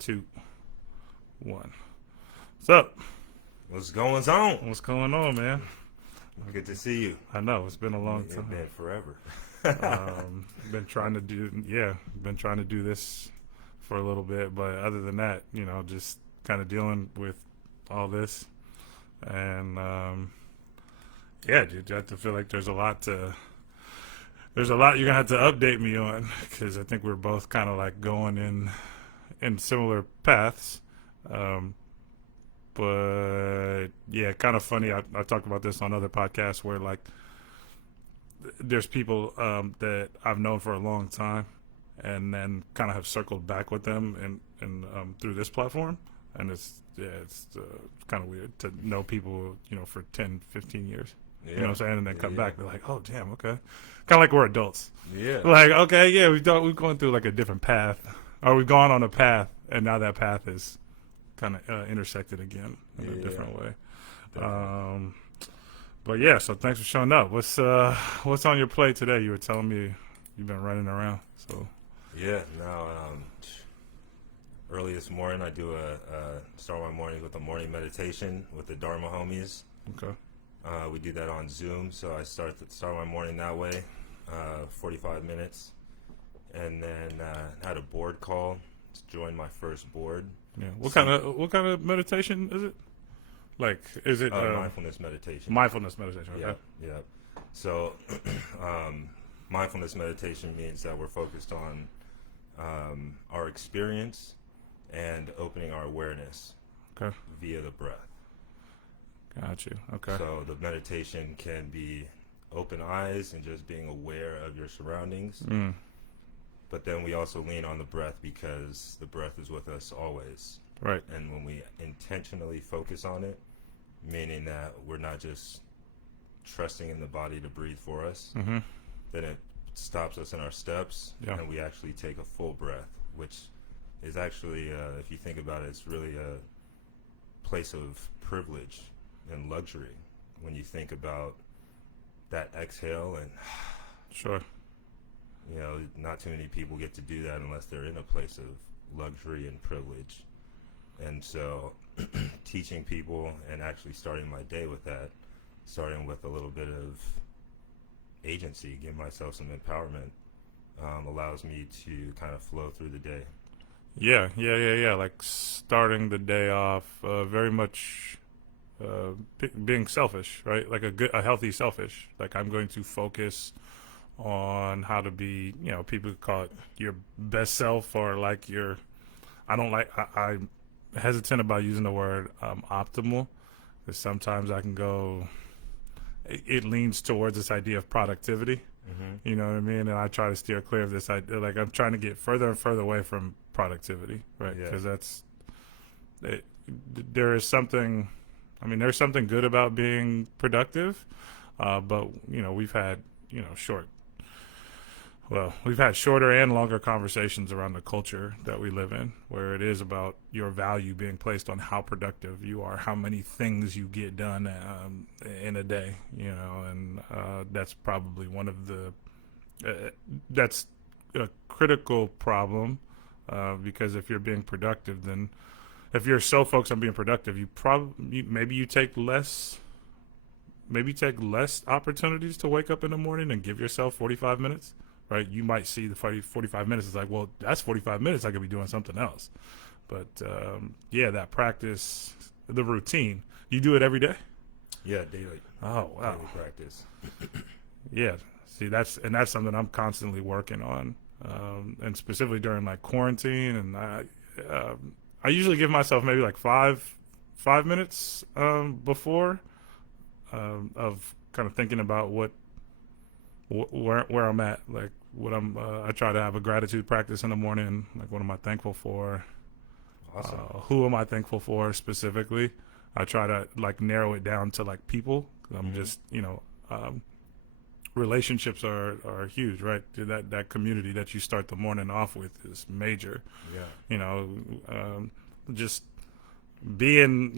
2, 1. What's up? What's going on? What's going on, man? Good to see you. I know it's been a long It's time. been forever. Been trying to do this for a little bit, but other than that, just kind of dealing with all this, and dude, I have to feel like there's a lot you're gonna have to update me on, because I think we're both kind of like going in similar paths. But yeah, kind of funny. I talked about this on other podcasts where like there's people that I've known for a long time, and then kind of have circled back with them and through this platform, and it's kind of weird to know people for 10, 15 years. Yeah. You know what I'm saying? And then come back, they're like, oh damn, okay, kind of like we're adults. Yeah. Like, okay, yeah, we've gone through like a different path, or we've gone on a path, and now that path is kind of intersected again in a different way. But yeah, so thanks for showing up. What's on your plate today? You were telling me you've been running around. So early this morning I do start my morning with a morning meditation with the Dharma homies. Okay. We do that on Zoom, so I start my morning that way, 45 minutes, and then had a board call to join my first board. Yeah. What kind of meditation is it? Like, is it mindfulness meditation? Mindfulness meditation. Okay. Yeah. So, mindfulness meditation means that we're focused on our experience and opening our awareness via the breath. Got you. Okay. So the meditation can be open eyes and just being aware of your surroundings. But then we also lean on the breath because the breath is with us always. Right. And when we intentionally focus on it, meaning that we're not just trusting in the body to breathe for us, then it stops us in our steps, and we actually take a full breath, which is actually, if you think about it, it's really a place of privilege and luxury when you think about that exhale. And sure. Not too many people get to do that unless they're in a place of luxury and privilege. And so teaching people and actually starting my day with that, starting with a little bit of agency, give myself some empowerment, allows me to kind of flow through the day. Yeah. Like starting the day off very much being selfish, right? Like a healthy selfish. Like, I'm going to focus on how to be, people call it your best self, or like I'm hesitant about using the word optimal, because sometimes I can go, it leans towards this idea of productivity. You know what I mean? And I try to steer clear of this idea. Like, I'm trying to get further and further away from productivity, right? Because there's something good about being productive, but we've had shorter and longer conversations around the culture that we live in, where it is about your value being placed on how productive you are, how many things you get done in a day, and that's probably one of the that's a critical problem, because if you're being productive, then if you're so focused on being productive, you take less opportunities to wake up in the morning and give yourself 45 minutes. Right, you might see the 45 minutes is like, well, that's 45 minutes. I could be doing something else. But that practice, the routine. You do it every day? Yeah, daily. Oh, wow. Daily practice. Yeah. See, that's something I'm constantly working on, and specifically during like quarantine. And I usually give myself maybe like five minutes before of kind of thinking about where I'm at, like what I try to have a gratitude practice in the morning. Like, what am I thankful for? Awesome. Who am I thankful for specifically? I try to like narrow it down to like people. I'm just, relationships are huge, right? That community that you start the morning off with is major. Yeah. Just being,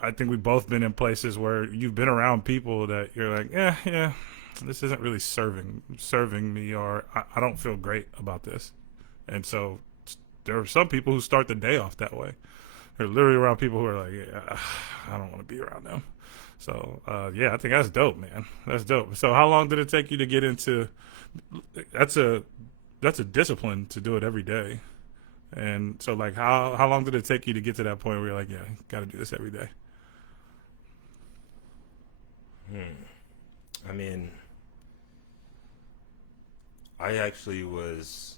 I think we've both been in places where you've been around people that you're like, yeah, this isn't really serving me, or I don't feel great about this. And so there are some people who start the day off that way. They're literally around people who are like, yeah, I don't want to be around them. So yeah, I think that's dope, man. That's dope. So how long did it take you to get into? That's a discipline to do it every day. And so like how long did it take you to get to that point where you're like, yeah, got to do this every day? I mean, I actually was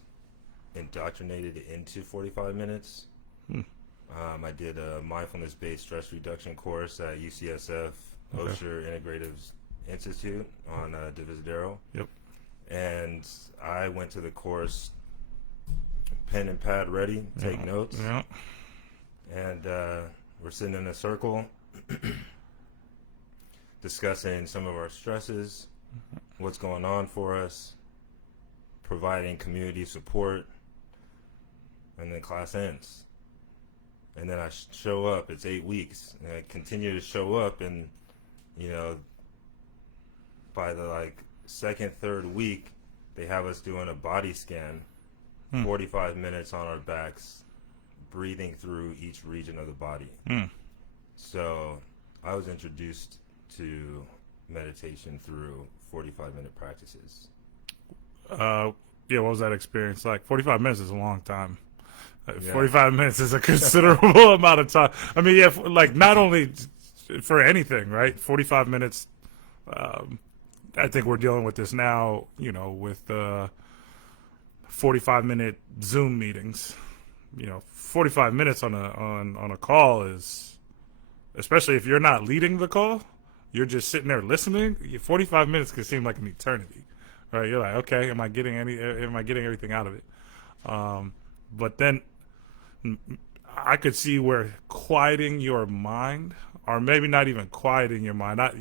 indoctrinated into 45 minutes. I did a mindfulness-based stress reduction course at UCSF Osher Integrative Institute on Divisadero. Yep. And I went to the course, pen and pad ready, take notes. Yeah. And we're sitting in a circle discussing some of our stresses, what's going on for us, providing community support, and then class ends. And then I show up. It's 8 weeks, and I continue to show up. And you know, by the like second, third week, they have us doing a body scan, 45 minutes on our backs, breathing through each region of the body. So I was introduced to meditation through 45-minute practices. Yeah, what was that experience like? 45 minutes is a long time. 45 minutes is a considerable amount of time. I mean, yeah, like not only for anything, right? 45 minutes. I think we're dealing with this now, you know, with 45-minute Zoom meetings. You know, 45 minutes on a call is, especially if you're not leading the call, you're just sitting there listening. 45 minutes can seem like an eternity, right? You're like, okay, am I getting everything out of it? But then I could see where quieting your mind, or maybe not even quieting your mind. I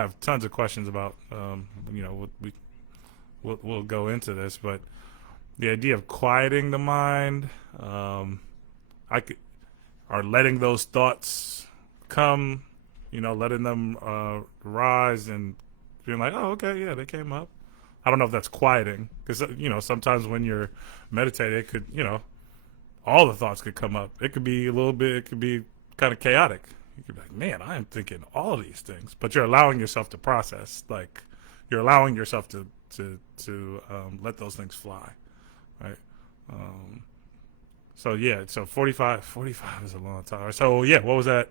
have tons of questions about, we'll go into this, but the idea of quieting the mind, or letting those thoughts come, letting them rise and being like, oh, okay, yeah, they came up. I don't know if that's quieting, because, sometimes when you're meditating, it could, all the thoughts could come up. It could be it could be kind of chaotic. You could be like, man, I am thinking all of these things, but you're allowing yourself to process. Like, you're allowing yourself to let those things fly, right? So yeah, so 45 is a long time. So yeah, what was that?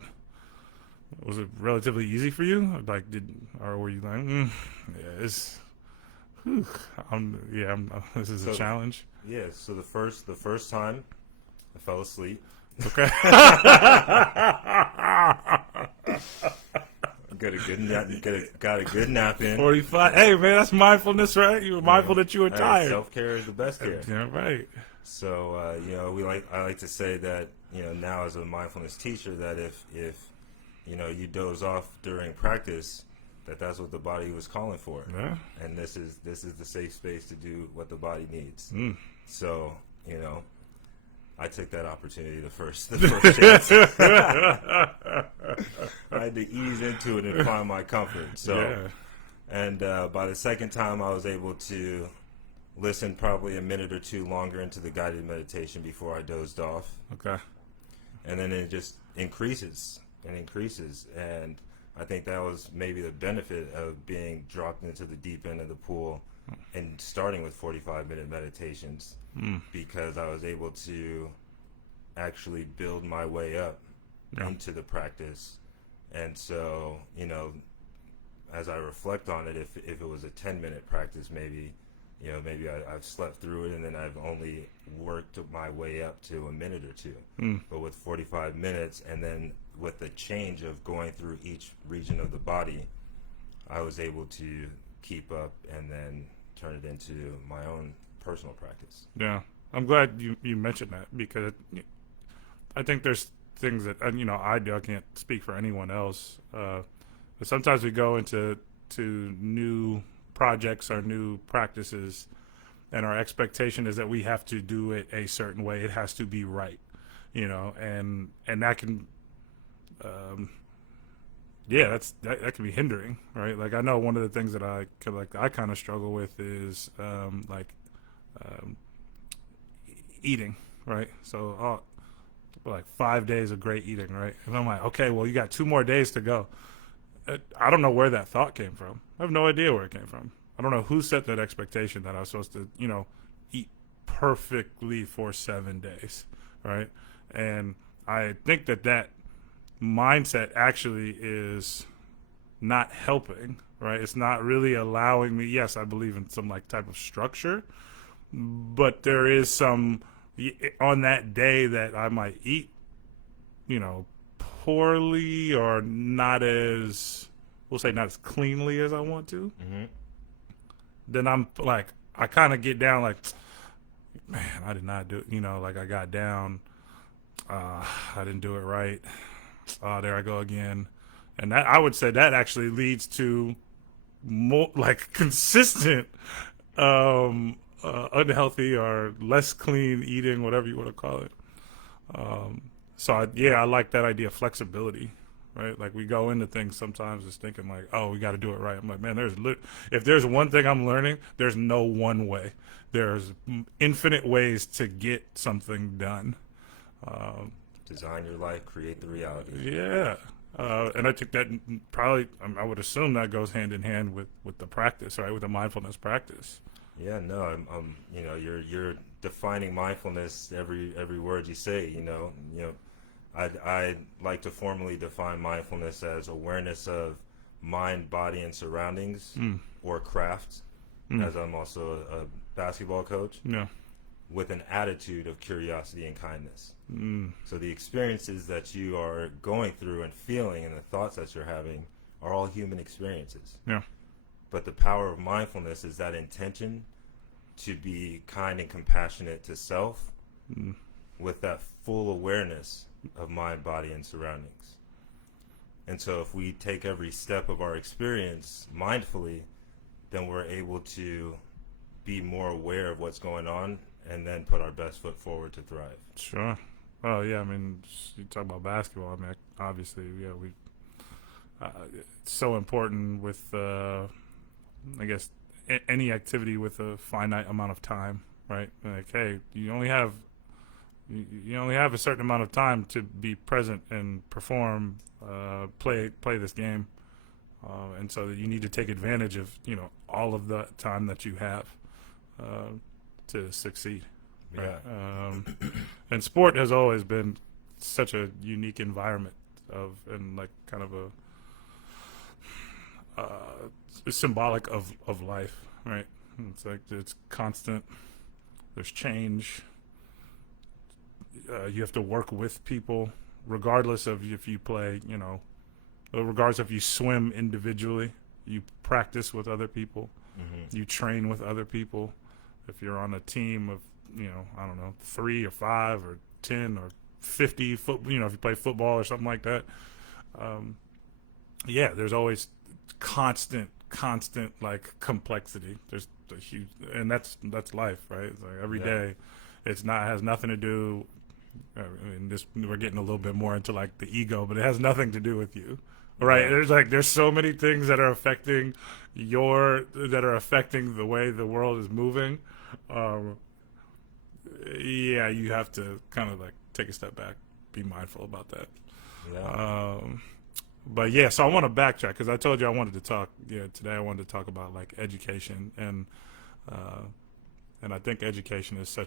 Was it relatively easy for you? Like, or were you like, yeah, it's, whew, this is a challenge. Yeah. So the first time, I fell asleep. Okay. Got a good nap in. 45. Hey man, that's mindfulness, right? You were mindful that you were tired. Self-care is the best care. Yeah, right. So I like to say that now as a mindfulness teacher that if you doze off during practice, that's what the body was calling for. Yeah. And this is the safe space to do what the body needs. So I took that opportunity the first chance. I had to ease into it and find my comfort. So, yeah. And by the second time, I was able to listen probably a minute or two longer into the guided meditation before I dozed off. Okay. And then it just increases and increases. And I think that was maybe the benefit of being dropped into the deep end of the pool and starting with 45-minute meditations, because I was able to actually build my way up into the practice. And so, as I reflect on it, if it was a 10-minute practice, maybe I've slept through it and then I've only worked my way up to a minute or two. But with 45 minutes and then with the change of going through each region of the body, I was able to keep up and then turn it into my own personal practice. Yeah. I'm glad you mentioned that, because I think there's things that, I do. I can't speak for anyone else. But sometimes we go into new projects or new practices, and our expectation is that we have to do it a certain way. It has to be right, and that can, that can be hindering, right? Like, I know one of the things that I kind of struggle with is eating, right? So like 5 days of great eating, right? And I'm like, okay, well, you got 2 more days to go. I don't know where that thought came from. I have no idea where it came from. I don't know who set that expectation that I was supposed to, eat perfectly for 7 days, right? And I think that mindset actually is not helping, right? It's not really allowing me. Yes, I believe in some like type of structure, but there is some on that day that I might eat, you know, poorly or not as, we'll say, not as cleanly as I want to. Mm-hmm. Then I'm like, I kind of get down like, man, I did not do, like I got down, I didn't do it right. There I go again. And that, I would say, that actually leads to more like consistent unhealthy or less clean eating, whatever you want to call it. So I like that idea of flexibility, right? Like we go into things sometimes just thinking like, oh, we got to do it right. I'm like, man, if there's one thing I'm learning, there's no one way. There's infinite ways to get something done. Design your life, create the reality. Yeah. And I think that probably, I would assume that goes hand in hand with the practice, right? With the mindfulness practice. Yeah, no, you're defining mindfulness every word you say. I like to formally define mindfulness as awareness of mind, body, and surroundings, or craft. As I'm also a basketball coach. Yeah. With an attitude of curiosity and kindness. So the experiences that you are going through and feeling and the thoughts that you're having are all human experiences. Yeah. But the power of mindfulness is that intention to be kind and compassionate to self with that full awareness of mind, body, and surroundings. And so if we take every step of our experience mindfully, then we're able to be more aware of what's going on and then put our best foot forward to thrive. Sure. Oh yeah, I mean, you talk about basketball. I mean, obviously, yeah, it's so important with, I guess, any activity with a finite amount of time, right? Like, hey, you only have a certain amount of time to be present and perform, play this game, and so you need to take advantage of all of the time that you have to succeed. Right? Yeah. And sport has always been such a unique environment and like kind of a symbolic of life, right? It's like it's constant. There's change. You have to work with people, regardless of if you play, regardless if you swim individually, you practice with other people, you train with other people. If you're on a team of, I don't know, 3 or 5 or 10 or 50 if you play football or something like that. There's always constant like complexity. There's a huge, and that's life, right? It's like every day, has nothing to do. I mean, we're getting a little bit more into like the ego, but it has nothing to do with you, right? Yeah. There's so many things that are affecting the way the world is moving. You have to kind of like take a step back, be mindful about that. Yeah. But yeah, so I want to backtrack because I told you I wanted to talk. Yeah, today I wanted to talk about like education and I think education is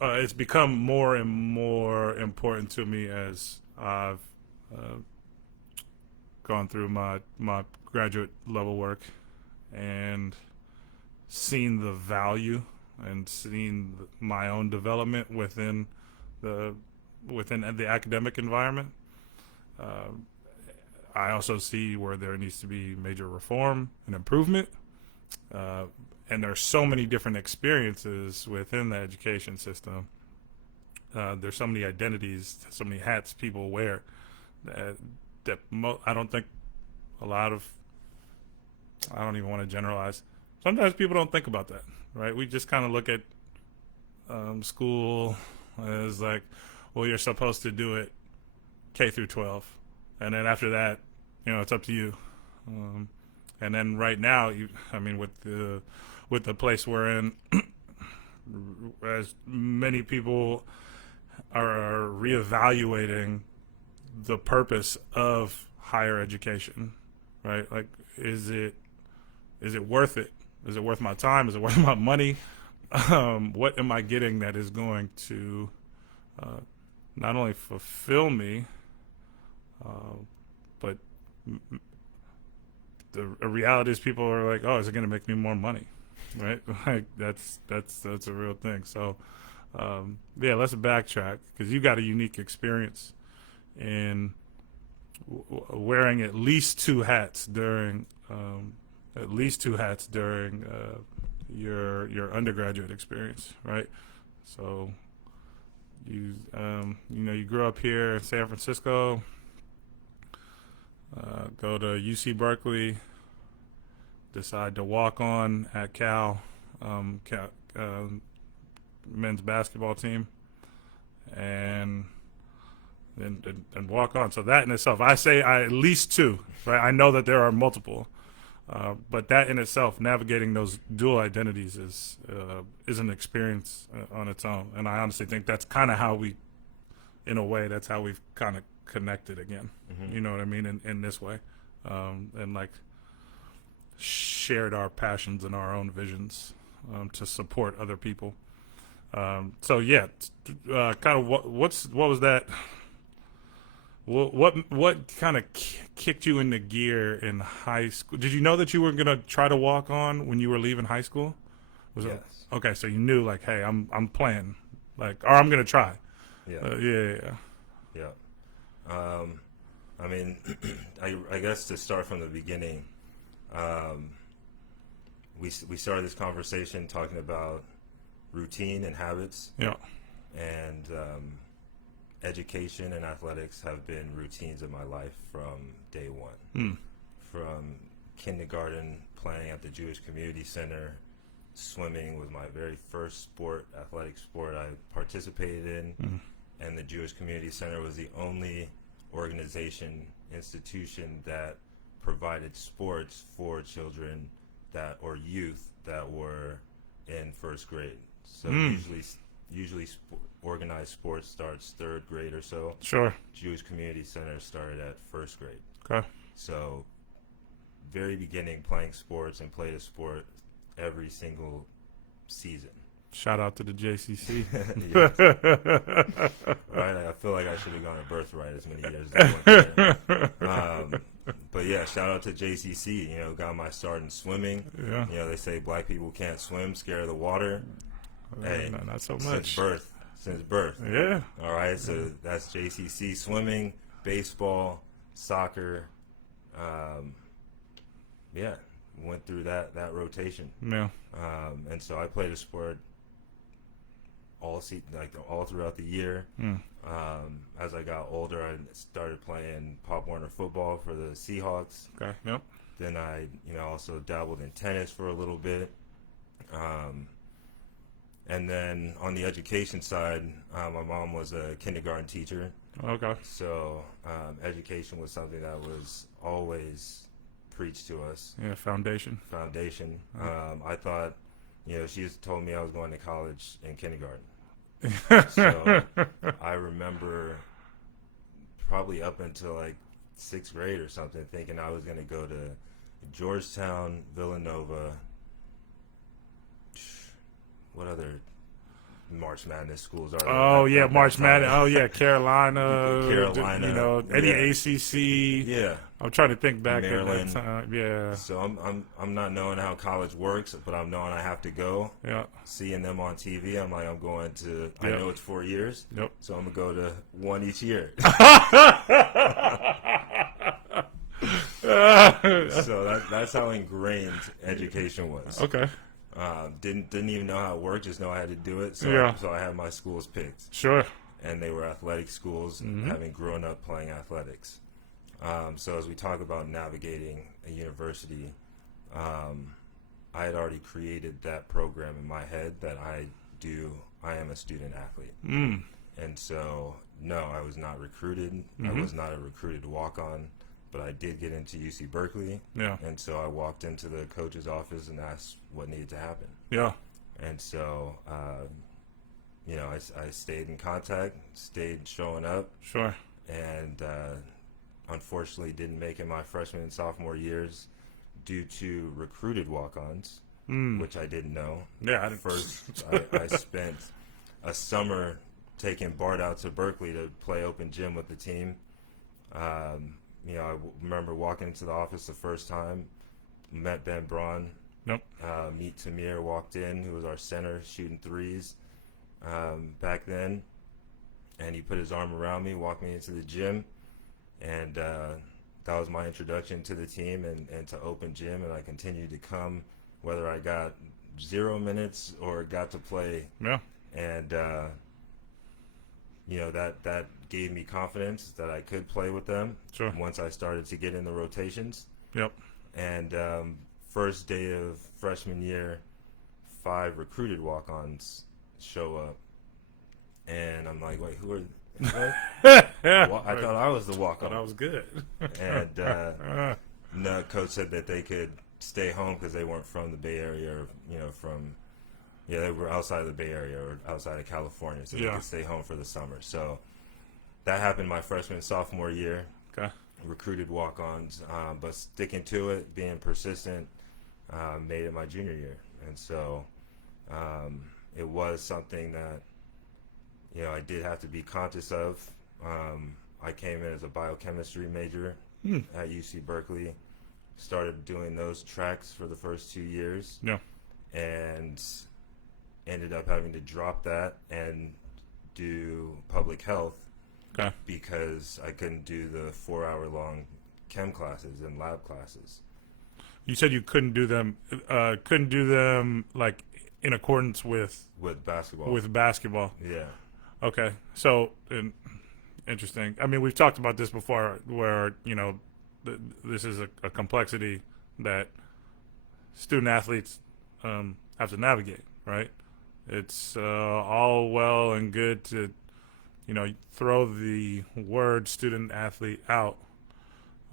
it's become more and more important to me as I've gone through my graduate level work and seen the value and seen my own development within the academic environment. I also see where there needs to be major reform and improvement. And there's so many different experiences within the education system. There's so many identities, so many hats people wear that I don't think I don't even want to generalize. Sometimes people don't think about that, right? We just kind of look at school as like, well, you're supposed to do it K through 12. And then after that, it's up to you. And then right now, with with the place we're in, as many people are reevaluating the purpose of higher education, right? Like, is it worth it? Is it worth my time? Is it worth my money? What am I getting that is going to not only fulfill me, but the reality is people are like, oh, is it going to make me more money? Right? Like that's a real thing. So yeah, let's backtrack, because you got a unique experience in wearing at least two hats during your undergraduate experience, right? So you you grew up here in San Francisco, go to UC Berkeley, decide to walk on at Cal, men's basketball team, and walk on. So that in itself, I say at least two, right? I know that there are multiple, but that in itself, navigating those dual identities is an experience on its own. And I honestly think that's kind of how we, in a way, that's how we've kind of connected again. Mm-hmm. You know what I mean? In this way, and like shared our passions and our own visions to support other people. So yeah, kind of what was that? What kind of kicked you into gear in high school? Did you know that you were gonna try to walk on when you were leaving high school? Was yes. It, okay, so you knew, like, hey, I'm playing, like, or I'm gonna try. Yeah. Yeah. I mean, I guess to start from the beginning, we started this conversation talking about routine and habits. Yeah. And education and athletics have been routines in my life from day one. From kindergarten, playing at the Jewish Community Center, swimming was my very first athletic sport I participated in. And the Jewish Community Center was the only institution that provided sports for children or youth that were in first grade. So usually organized sports starts third grade or so. Sure. Jewish Community Center started at first grade. Okay. So very beginning playing sports, and played a sport every single season. Shout out to the JCC. Right, I feel like I should have gone to Birthright as many years as I went there. But yeah, shout out to JCC. You know, got my start in swimming. Yeah. You know, they say black people can't swim, scared of the water. Hey, no, not so much. Since birth. Yeah. All right, so that's JCC: swimming, baseball, soccer. Yeah, went through that rotation. Yeah. And so I played a sport all throughout the year. As I got older, I started playing Pop Warner football for the Seahawks. Okay. Yep. Then I, also dabbled in tennis for a little bit. And then on the education side, my mom was a kindergarten teacher. Okay. So education was something that was always preached to us. Yeah, foundation. I thought, she just told me I was going to college in kindergarten. So I remember probably up until like 6th grade or something thinking I was going to go to Georgetown, Villanova. What other March Madness schools are there? Oh, yeah, March Madness. Oh, yeah, Carolina. Carolina. Any yeah. ACC. Yeah. I'm trying to think back Maryland. at that time. Yeah. So I'm not knowing how college works, but I'm knowing I have to go. Yeah. Seeing them on TV, I'm like, I'm going to. Yep. I know it's 4 years. Yep. So I'm gonna go to one each year. So that's how ingrained education was. Okay. Didn't even know how it worked. Just know I had to do it. So I had my schools picked. Sure. And they were athletic schools, having grown up playing athletics. So as we talk about navigating a university, I had already created that program in my head that I am a student athlete. And so, no, I was not recruited. I was not a recruited walk-on, but I did get into UC Berkeley. Yeah. And so I walked into the coach's office and asked what needed to happen. Yeah. And so, I stayed in contact, stayed showing up. Sure. And unfortunately didn't make it my freshman and sophomore years due to recruited walk-ons, which I didn't know. Yeah. First, I spent a summer taking Bart out to Berkeley to play open gym with the team. I remember walking into the office the first time, met Ben Braun. Nope. Meet Tamir walked in, who was our center, shooting threes back then. And he put his arm around me, walked me into the gym. And that was my introduction to the team and to open gym. And I continued to come, whether I got 0 minutes or got to play. Yeah. And, that gave me confidence that I could play with them. Sure. Once I started to get in the rotations. Yep. And first day of freshman year, 5 recruited walk-ons show up. And I'm like, wait, who are they? I thought I was the walk-on. Thought I was good. And the coach said that they could stay home because they weren't from the Bay Area or, they were outside of the Bay Area or outside of California, so they could stay home for the summer. So that happened my freshman and sophomore year. Okay. Recruited walk-ons, but sticking to it, being persistent, made it my junior year. And so it was something that, I did have to be conscious of. I came in as a biochemistry major at UC Berkeley, started doing those tracks for the first 2 years, and ended up having to drop that and do public health because I couldn't do the 4-hour-long chem classes and lab classes. You said you couldn't do them like in accordance with basketball. With basketball. Yeah. Okay. So interesting. I mean, we've talked about this before, where this is a complexity that student athletes have to navigate. Right. It's all well and good to throw the word student athlete out,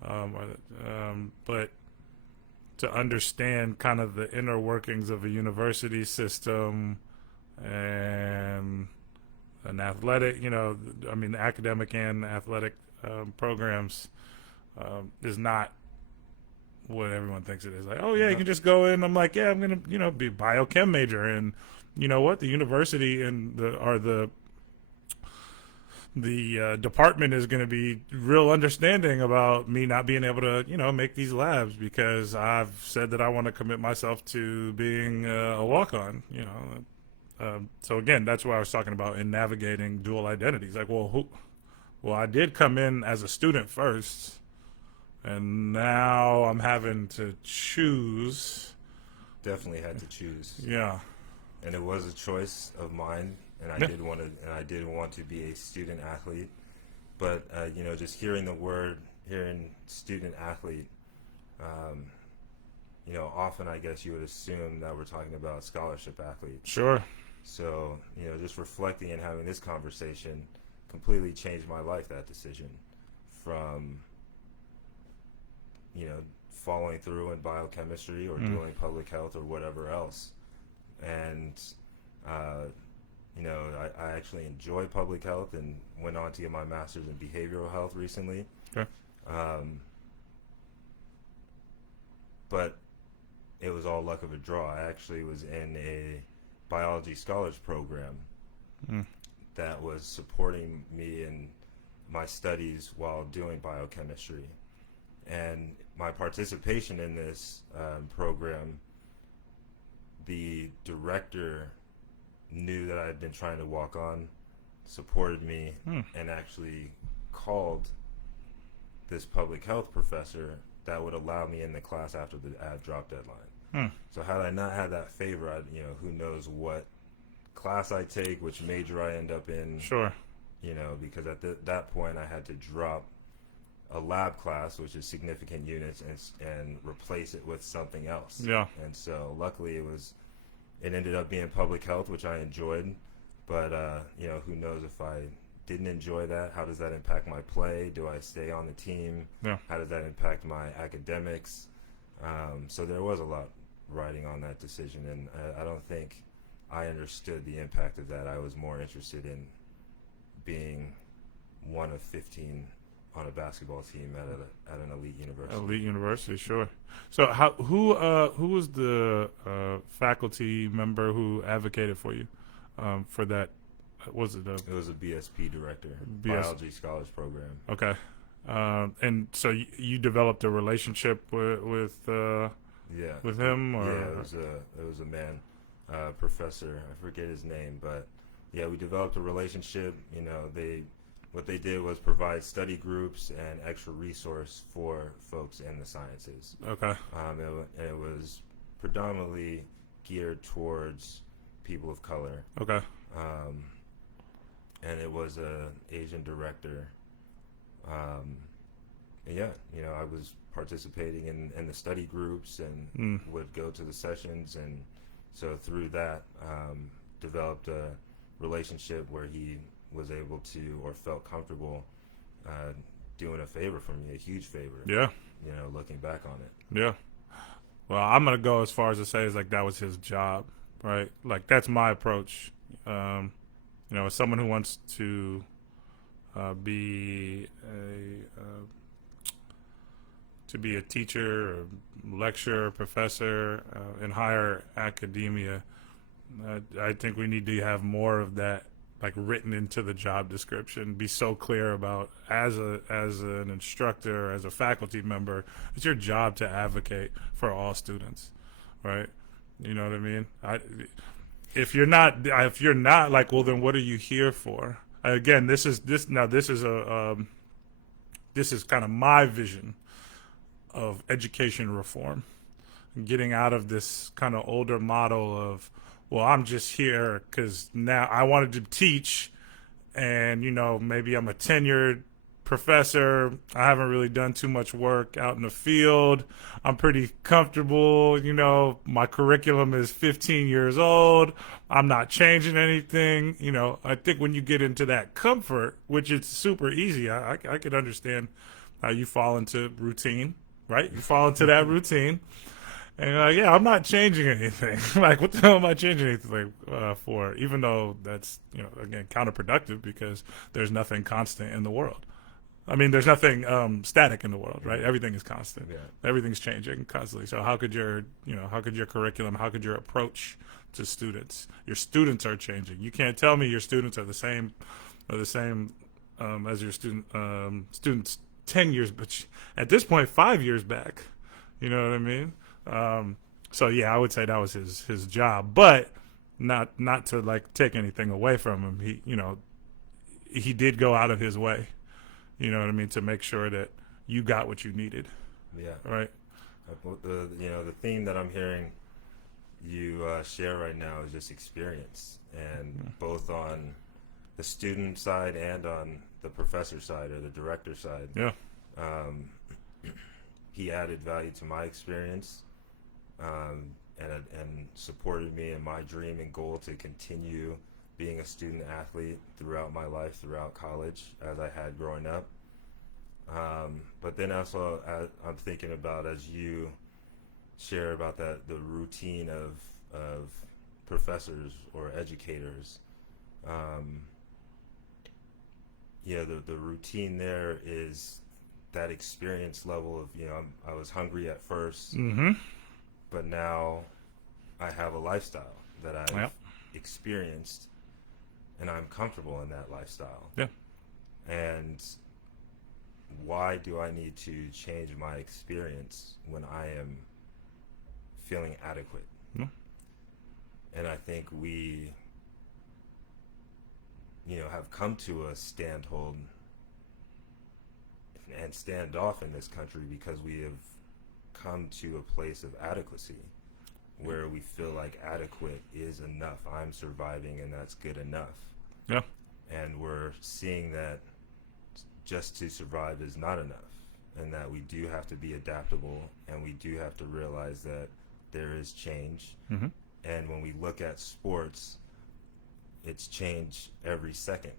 but to understand kind of the inner workings of a university system and an athletic, the academic and athletic programs is not what everyone thinks it is. Like, oh yeah, you can just go in. I'm like, yeah, I'm gonna, be a biochem major, and you know what, the university and the department is going to be real understanding about me not being able to, make these labs because I've said that I want to commit myself to being a walk-on, So again, that's what I was talking about in navigating dual identities. Like, well, I did come in as a student first, and now I'm having to choose. Definitely had to choose. Yeah. And it was a choice of mine. And I did want to be a student athlete, but just hearing student athlete, often I guess you would assume that we're talking about scholarship athletes. Sure. So just reflecting and having this conversation completely changed my life. That decision from following through in biochemistry or doing public health or whatever else, and I actually enjoy public health and went on to get my master's in behavioral health recently. Okay. But it was all luck of a draw. I actually was in a biology scholars program that was supporting me in my studies while doing biochemistry. And my participation in this program, the director knew that I had been trying to walk on, supported me, and actually called this public health professor that would allow me in the class after the drop deadline. So had I not had that favor, who knows what class I take, which major I end up in. Sure. Because at that point I had to drop a lab class, which is significant units, and replace it with something else. Yeah. And so luckily it ended up being public health, which I enjoyed, but who knows if I didn't enjoy that, how does that impact my play? Do I stay on the team? Yeah. How does that impact my academics? So there was a lot riding on that decision, and I don't think I understood the impact of that. I was more interested in being one of 15 on a basketball team at an elite university. Elite university, sure. So who was the faculty member who advocated for you for that? Was it It was a BSP director, BS? Biology Scholars Program. Okay. And so you developed a relationship with Yeah. with him, or Yeah, it was a man, professor. I forget his name, but yeah, we developed a relationship. You know, what they did was provide study groups and extra resource for folks in the sciences. okay, It was predominantly geared towards people of color. okay, And it was a Asian director. And yeah, you know, I was participating in the study groups and would go to the sessions, and so through that, developed a relationship where he was able to, or felt comfortable, doing a favor for me, a huge favor. yeah, You know, looking back on it. yeah. Well, I'm gonna go as far as to say is like that was his job, right? Like that's my approach. You know, as someone who wants to be a teacher, or lecturer, professor in higher academia, I think we need to have more of that, like written into the job description. Be so clear about as an instructor, as a faculty member, it's your job to advocate for all students, right? You know what I mean? If you're not like, well, then what are you here for? Again, this is kind of my vision of education reform, getting out of this kind of older model of, well, I'm just here because now I wanted to teach, and you know, maybe I'm a tenured professor. I haven't really done too much work out in the field. I'm pretty comfortable. You know, my curriculum is 15 years old. I'm not changing anything. You know, I think when you get into that comfort, which is super easy, I could understand how you fall into routine, right? You fall into that routine. And you're like, yeah, I'm not changing anything. Like, what the hell am I changing anything for? Even though that's, you know, again, counterproductive, because there's nothing constant in the world. I mean, there's nothing static in the world, right? Everything is constant. Yeah. Everything's changing constantly. So how could your curriculum, how could your approach to students? Your students are changing. You can't tell me your students are the same as your students 10 years, but at this point, 5 years back. You know what I mean? So yeah, I would say that was his job, but not to like take anything away from him. He did go out of his way, you know what I mean, to make sure that you got what you needed. Yeah. Right. The theme that I'm hearing you share right now is just experience, and both on the student side and on the professor side or the director side. Yeah. He added value to my experience. And supported me in my dream and goal to continue being a student athlete throughout my life, throughout college, as I had growing up. But then also, I'm thinking about, as you share about the routine of professors or educators. The routine there is that experience level of, I was hungry at first. Mm-hmm. But now I have a lifestyle that I've experienced, and I'm comfortable in that lifestyle. Yeah. And why do I need to change my experience when I am feeling adequate? Yeah. And I think we, have come to a standhold and standoff in this country because we have come to a place of adequacy where we feel like adequate is enough. I'm surviving and that's good enough. Yeah. And we're seeing that just to survive is not enough, and that we do have to be adaptable, and we do have to realize that there is change. Mm-hmm. And when we look at sports, it's change every second.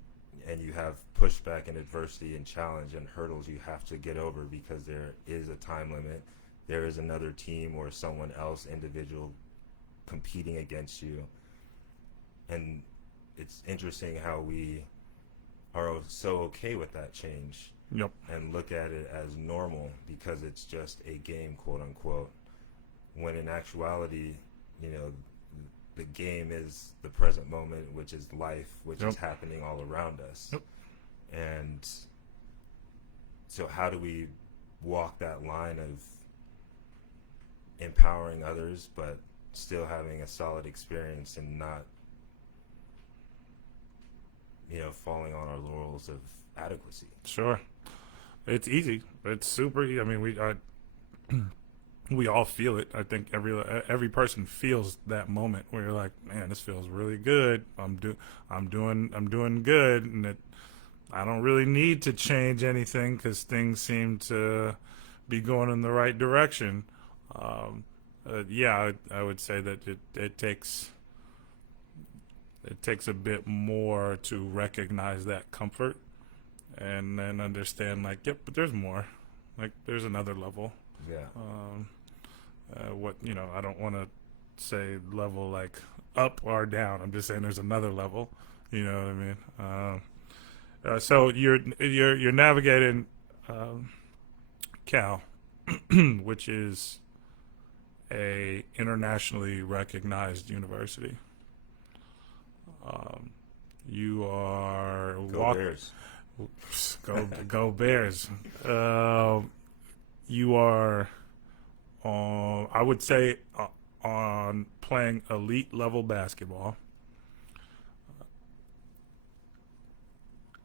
and you have pushback and adversity and challenge and hurdles you have to get over because there is a time limit. There is another team or someone else, individual, competing against you. And it's interesting how we are so okay with that change. Yep. And look at it as normal because it's just a game, quote unquote. When in actuality, you know, the game is the present moment, which is life, which Yep. is happening all around us. Yep. And so how do we walk that line of empowering others but still having a solid experience and not, you know, falling on our laurels of adequacy? Sure. It's easy. It's super easy. I mean, we all feel it. I think every person feels that moment where you're like, man, this feels really good. I'm doing good, and I don't really need to change anything because things seem to be going in the right direction. Yeah, I would say that it takes a bit more to recognize that comfort and then understand, like, yep, but there's more. Like, there's another level. Yeah. What, you know, I don't want to say level like up or down. I'm just saying there's another level. You know what I mean? So you're navigating Cal, which is a internationally recognized university. You are Bears. Go Bears. You are, I would say, on playing elite level basketball,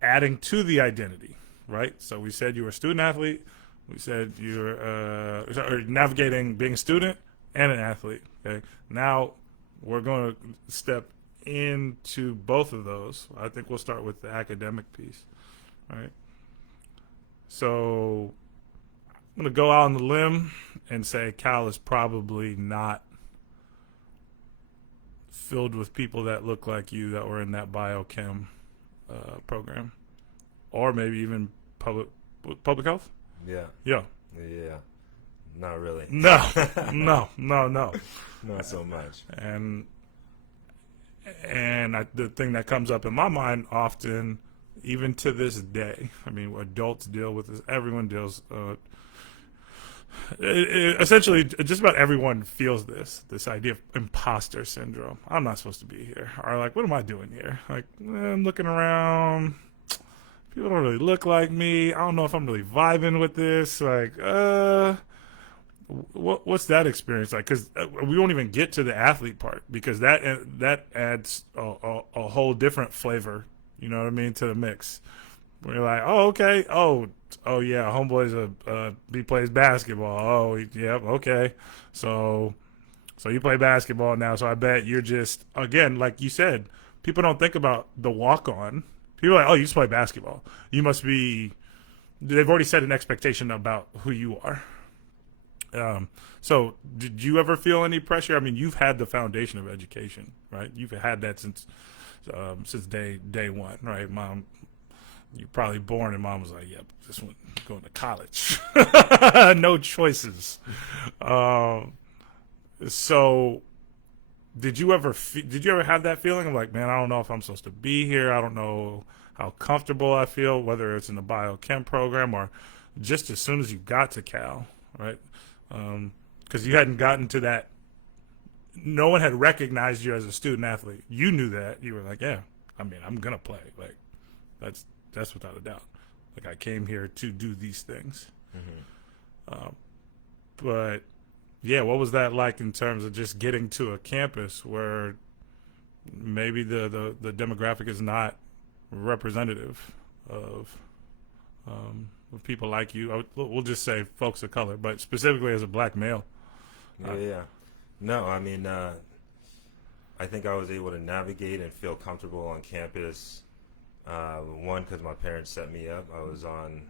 adding to the identity, right? So we said you were a student athlete. We said you're navigating being a student and an athlete. Okay, now we're going to step into both of those. I think we'll start with the academic piece, right? So I'm going to go out on the limb and say Cal is probably not filled with people that look like you that were in that biochem program, or maybe even public health. Yeah. Yeah. Yeah. Not really. No. Not so much. And the thing that comes up in my mind often, even to this day, I mean, adults deal with this. Everyone deals. Essentially, just about everyone feels this idea of imposter syndrome. I'm not supposed to be here. Or like, what am I doing here? Like, I'm looking around. People don't really look like me. I don't know if I'm really vibing with this. Like, what's that experience like? Because we won't even get to the athlete part because that adds a whole different flavor. You know what I mean, to the mix. We're like, oh, okay, oh yeah, homeboy's he plays basketball. Oh, yep, okay. So you play basketball now. So I bet you're just, again, like you said, people don't think about the walk on. People are like, oh, you just play basketball. You must be. They've already set an expectation about who you are. So did you ever feel any pressure? I mean, you've had the foundation of education, right? You've had that since day one, right? Mom, you're probably born and mom was like, yep, this one going to college. No choices. So did you ever have that feeling of like, man, I don't know if I'm supposed to be here. I don't know how comfortable I feel, whether it's in the biochem program or just as soon as you got to Cal, right? Because you hadn't gotten to that. No one had recognized you as a student athlete. You knew that. You were like, yeah, I mean, I'm going to play. Like, that's without a doubt. Like, I came here to do these things. Mm-hmm. But, yeah, what was that like in terms of just getting to a campus where maybe the demographic is not representative of people like you? We'll just say folks of color, but specifically as a black male. Yeah. No, I mean, I think I was able to navigate and feel comfortable on campus. One, because my parents set me up. I was on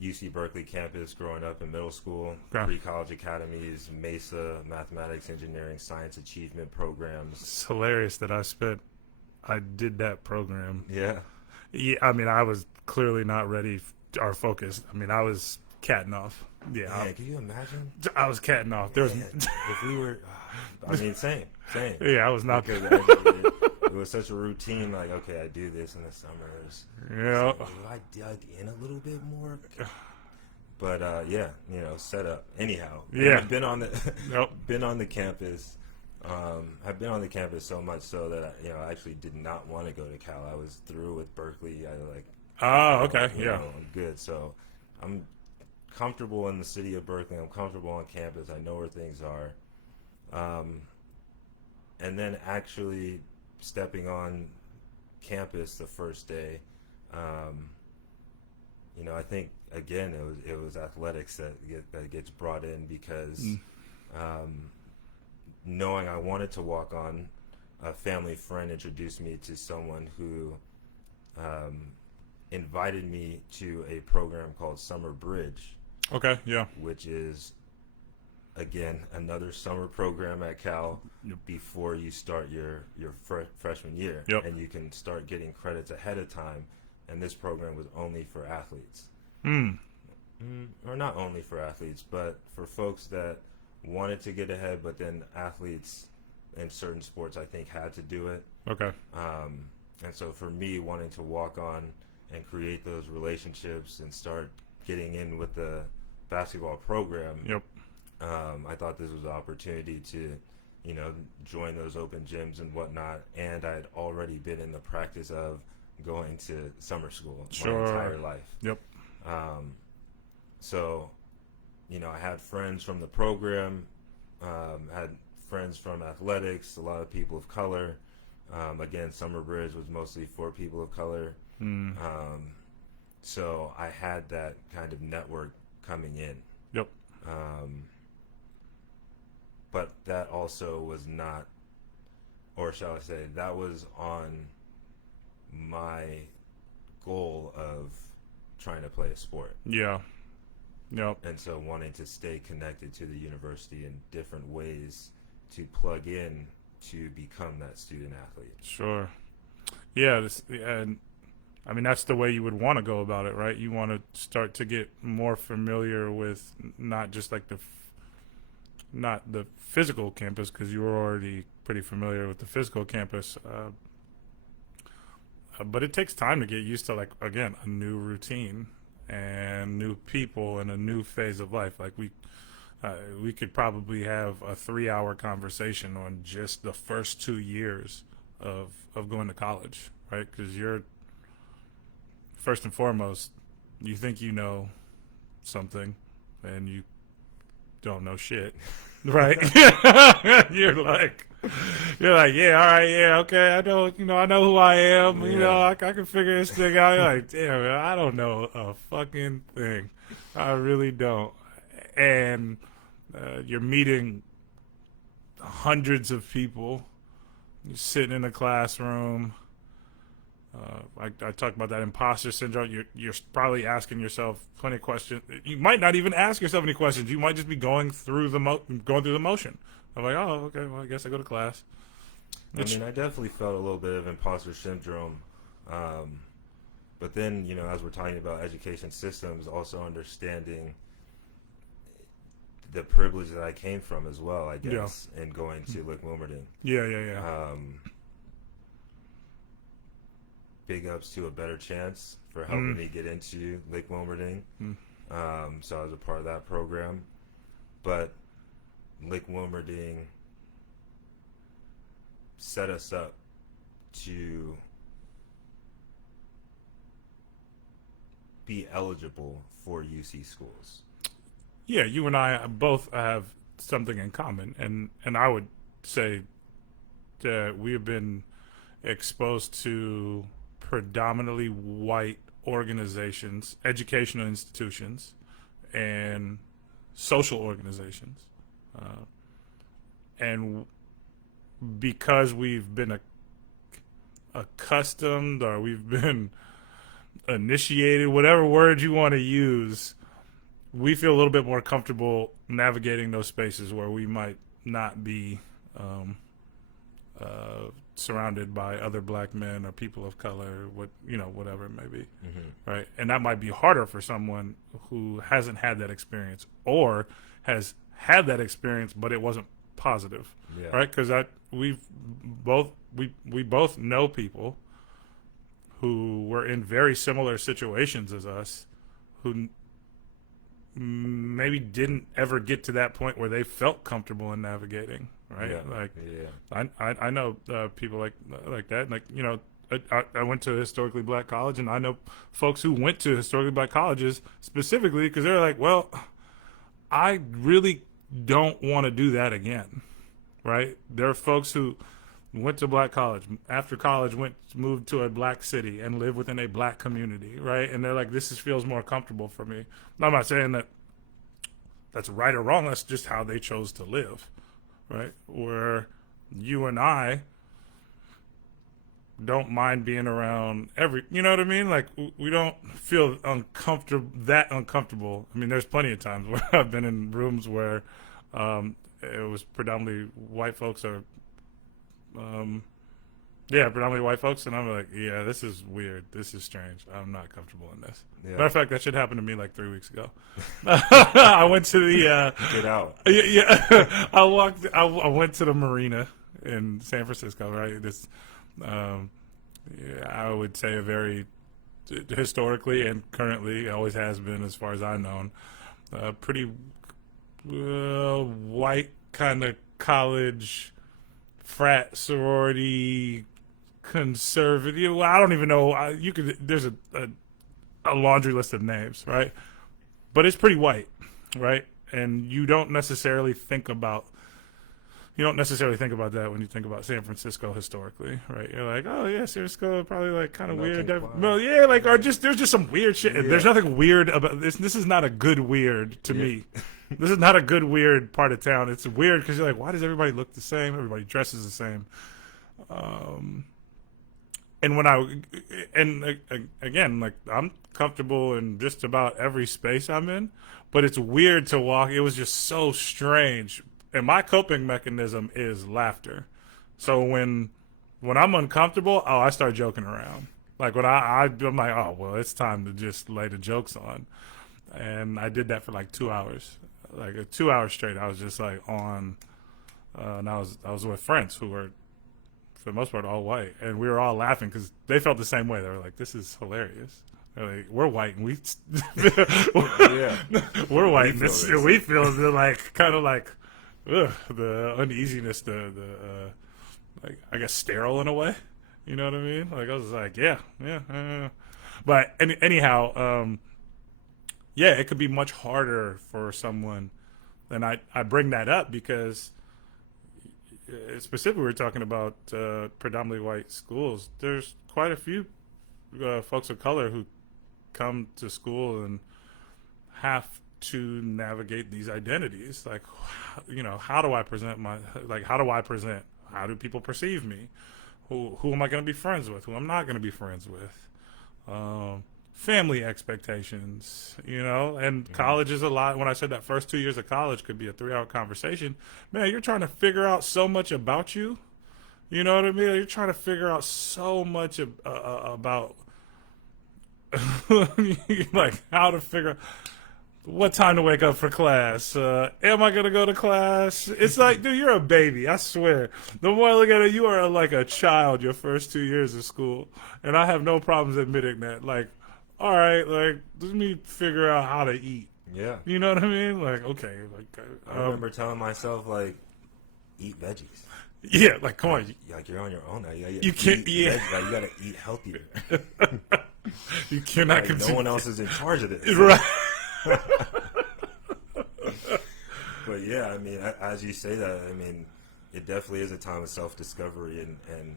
UC Berkeley campus growing up in middle school, pre-college academies, Mesa, mathematics, engineering, science achievement programs. It's hilarious that I spent I did that program. Yeah. Yeah, I mean, I was clearly not ready or focused. I mean, I was catting off. Yeah, Man, can you imagine? I was catting off. There was, Man, if we were, I mean, same. yeah, I was not. Because it was such a routine. Like, okay, I do this in the summers. Yeah. So, I dug in a little bit more. But yeah, set up. Anyhow, Yeah. been on the Nope. been on the campus. I've been on the campus so much so that I actually did not want to go to Cal. I was through with Berkeley. Oh, okay, yeah. I'm good. So I'm comfortable in the city of Berkeley. I'm comfortable on campus. I know where things are. And then actually stepping on campus the first day, I think again it was athletics that gets brought in because knowing I wanted to walk on, a family friend introduced me to someone who invited me to a program called Summer Bridge. Okay, yeah. Which is, again, another summer program at Cal before you start your freshman year. Yep. And you can start getting credits ahead of time. And this program was only for athletes. Or not only for athletes, but for folks that wanted to get ahead, but then athletes in certain sports, I think, had to do it. Okay. And so for me, wanting to walk on and create those relationships and start getting in with the basketball program, Yep. I thought this was an opportunity to, join those open gyms and whatnot. And I had already been in the practice of going to summer school my entire life. Yep. So, I had friends from the program, had friends from athletics, a lot of people of color. Again, Summer Bridge was mostly for people of color. So I had that kind of network coming in. Yep. But that also was not, or shall I say, that was on my goal of trying to play a sport. Yeah. Yep. And so wanting to stay connected to the university in different ways to plug in to become that student athlete. Sure. Yeah, and I mean that's the way you would want to go about it, right? You want to start to get more familiar with not just like not the physical campus, because you were already pretty familiar with the physical campus, but it takes time to get used to, like, again, a new routine and new people and a new phase of life. Like we could probably have a 3-hour conversation on just the first 2 years of going to college, right? Because you're, first and foremost, you think you know something and you don't know shit, right? you're like, yeah, all right, yeah, okay, I know who I am. I can figure this thing out. You're like, damn, man, I don't know a fucking thing. I really don't. And you're meeting hundreds of people. You're sitting in a classroom. I talk about that imposter syndrome. You're probably asking yourself plenty of questions. You might not even ask yourself any questions. You might just be going through the motion. I'm like, oh, okay, well, I guess I go to class. I mean, I definitely felt a little bit of imposter syndrome. But then, as we're talking about education systems, also understanding the privilege that I came from as well, I guess, in going to Lick Wilmerding. Yeah. Big ups to A Better Chance for helping me get into Lick Wilmerding. So I was a part of that program. But Lick Wilmerding set us up to be eligible for UC schools. Yeah, you and I both have something in common, and I would say that we have been exposed to predominantly white organizations, educational institutions, and social organizations. And because we've been accustomed, or we've been initiated, whatever word you want to use, we feel a little bit more comfortable navigating those spaces where we might not be surrounded by other black men or people of color, whatever it may be, Mm-hmm. right? And that might be harder for someone who hasn't had that experience or has had that experience, but it wasn't positive, Yeah. right? Because we both know people who were in very similar situations as us, who maybe didn't ever get to that point where they felt comfortable in navigating, right? Yeah. Like, yeah. I know people like that. Like, I went to a historically black college, and I know folks who went to historically black colleges specifically because they're like, well, I really don't want to do that again, right? There are folks who went to black college, after college moved to a black city and lived within a black community, right? And they're like, feels more comfortable for me. I'm not saying that that's right or wrong. That's just how they chose to live, right? Where you and I don't mind being around you know what I mean? Like, we don't feel uncomfortable. I mean, there's plenty of times where I've been in rooms where it was predominantly white folks or predominantly white folks, and I'm like, yeah, this is weird. This is strange. I'm not comfortable in this. Yeah. Matter of fact, that should happen to me like 3 weeks ago. I went to the Get out. Yeah, I went to the marina in San Francisco. Right, this I would say a very historically and currently always has been, as far as I know, pretty white kind of college, frat, sorority, conservative. Well, I don't even know. There's a laundry list of names, right? But it's pretty white, right? And you don't necessarily think about that when you think about San Francisco historically, right? You're like, oh yeah, San Francisco probably like kind of weird. Well, yeah, like, or just there's just some weird shit. Yeah. There's nothing weird about this. This is not a good weird to me. This is not a good weird part of town. It's weird because you're like, why does everybody look the same? Everybody dresses the same. And again, like, I'm comfortable in just about every space I'm in, but it's weird to walk. It was just so strange. And my coping mechanism is laughter. So when I'm uncomfortable, I start joking around. Like, when I'm like, oh, well, it's time to just lay the jokes on. And I did that for like 2 hours. Like 2 hours straight, I was just like on, and I was with friends who were, for the most part, all white, and we were all laughing because they felt the same way. They were like, "This is hilarious." They're like, we're white and we're white, and we feel like kind of like the uneasiness, like, I guess, sterile in a way. You know what I mean? Like, I was like, yeah. But anyhow, it could be much harder for someone. And I bring that up because, specifically, we're talking about predominantly white schools. There's quite a few folks of color who come to school and have to navigate these identities. Like, how do I present how do people perceive me? Who am I going to be friends with? Who I'm not going to be friends with? Family expectations, and college is a lot. When I said that first 2 years of college could be a 3-hour conversation, man, you're trying to figure out so much about you. You know what I mean? You're trying to figure out so much about like how to figure what time to wake up for class. Am I going to go to class? It's like, dude, you're a baby. I swear. The more I look at it, you are like a child your first 2 years of school. And I have no problems admitting that. Like, all right, like, let me figure out how to eat. Yeah. You know what I mean? Like, okay. Like, I remember telling myself, like, eat veggies. Yeah, like, come on. Like, you're on your own now. You can't, veggies. Like, you got to eat healthier. You cannot like, no one else is in charge of this. Right. But yeah, I mean, as you say that, I mean, it definitely is a time of self-discovery and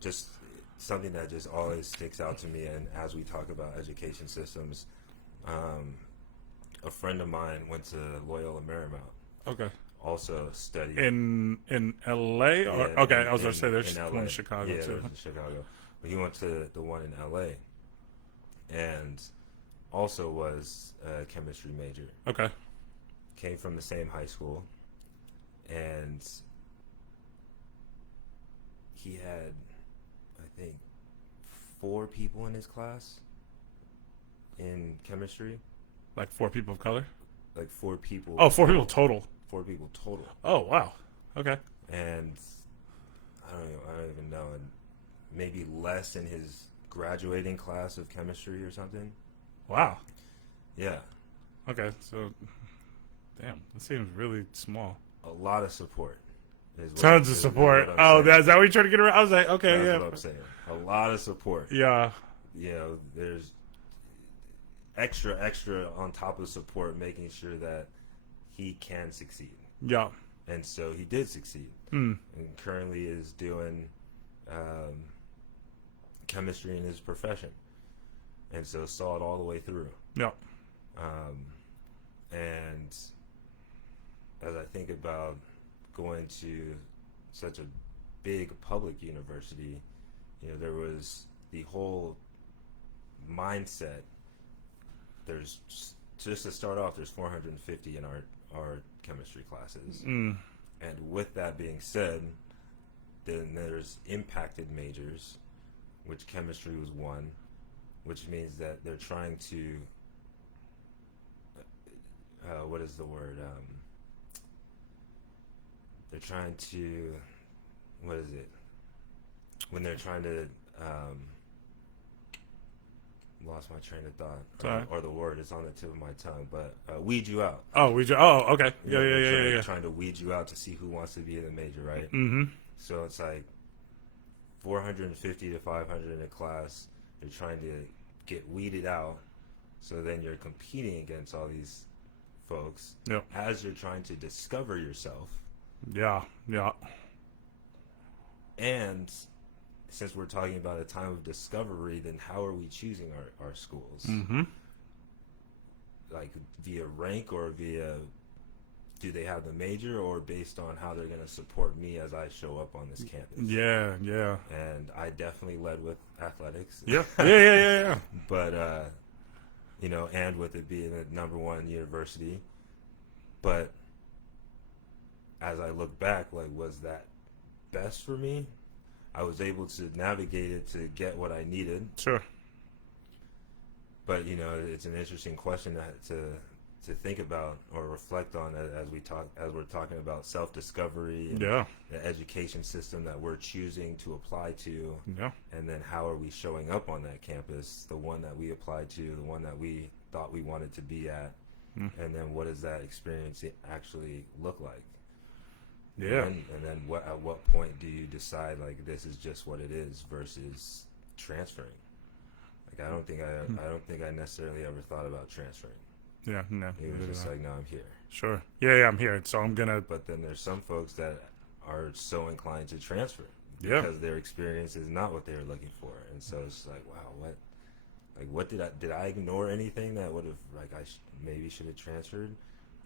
just something that just always sticks out to me. And as we talk about education systems, a friend of mine went to Loyola Marymount. Okay. Also studied in L.A. Or okay, I was going to say there's one in Chicago too. Yeah, in Chicago. But he went to the one in L.A. and also was a chemistry major. Okay. Came from the same high school, and he had, I think, 4 people in his class in chemistry. Like 4 people of color? Like 4 people. Oh, 4 people total. 4 people total. Oh, wow. Okay. And I don't even know, and maybe less in his graduating class of chemistry or something. Wow. Yeah. Okay, so, damn, that seems really small. A lot of support. Tons of support. Oh, is that what you're trying to get around? I was like, okay, That's yeah. what I'm saying. A lot of support. Yeah. You know, there's extra on top of support, making sure that he can succeed. Yeah. And so he did succeed. And currently is doing chemistry in his profession. And so saw it all the way through. Yeah. And as I think about going to such a big public university, you know, there was the whole mindset. There's, just to start off, there's 450 in our chemistry classes. And with that being said, then there's impacted majors, which chemistry was one, which means that they're trying to, what is the word? They're trying to, what is it? When they're trying to, lost my train of thought, or the word is on the tip of my tongue, but weed you out. Oh, okay. Yeah. Trying to weed you out to see who wants to be in the major, right? Mm-hmm. So it's like 450 to 500 in a class. You're trying to get weeded out, so then you're competing against all these folks as you're trying to discover yourself. Yeah. And since we're talking about a time of discovery, then how are we choosing our schools? Mm-hmm. Like via rank, or via, do they have the major, or based on how they're going to support me as I show up on this campus? Yeah. And I definitely led with athletics. Yeah. But, you know, and with it being the #1 university. But as I look back, like, was that best for me? I was able to navigate it to get what I needed. Sure. But, you know, it's an interesting question to think about or reflect on as we're talking about self-discovery and the education system that we're choosing to apply to. Yeah. And then how are we showing up on that campus, the one that we applied to, the one that we thought we wanted to be at. And then what does that experience actually look like? Yeah. And then at what point do you decide, like, this is just what it is versus transferring? Like, I don't think I necessarily ever thought about transferring. Yeah, no. It was just like, no, I'm here. Sure. Yeah, I'm here. So I'm gonna. But then there's some folks that are so inclined to transfer because their experience is not what they were looking for, and so it's like, wow, what did I ignore anything that would have, like, maybe should have transferred?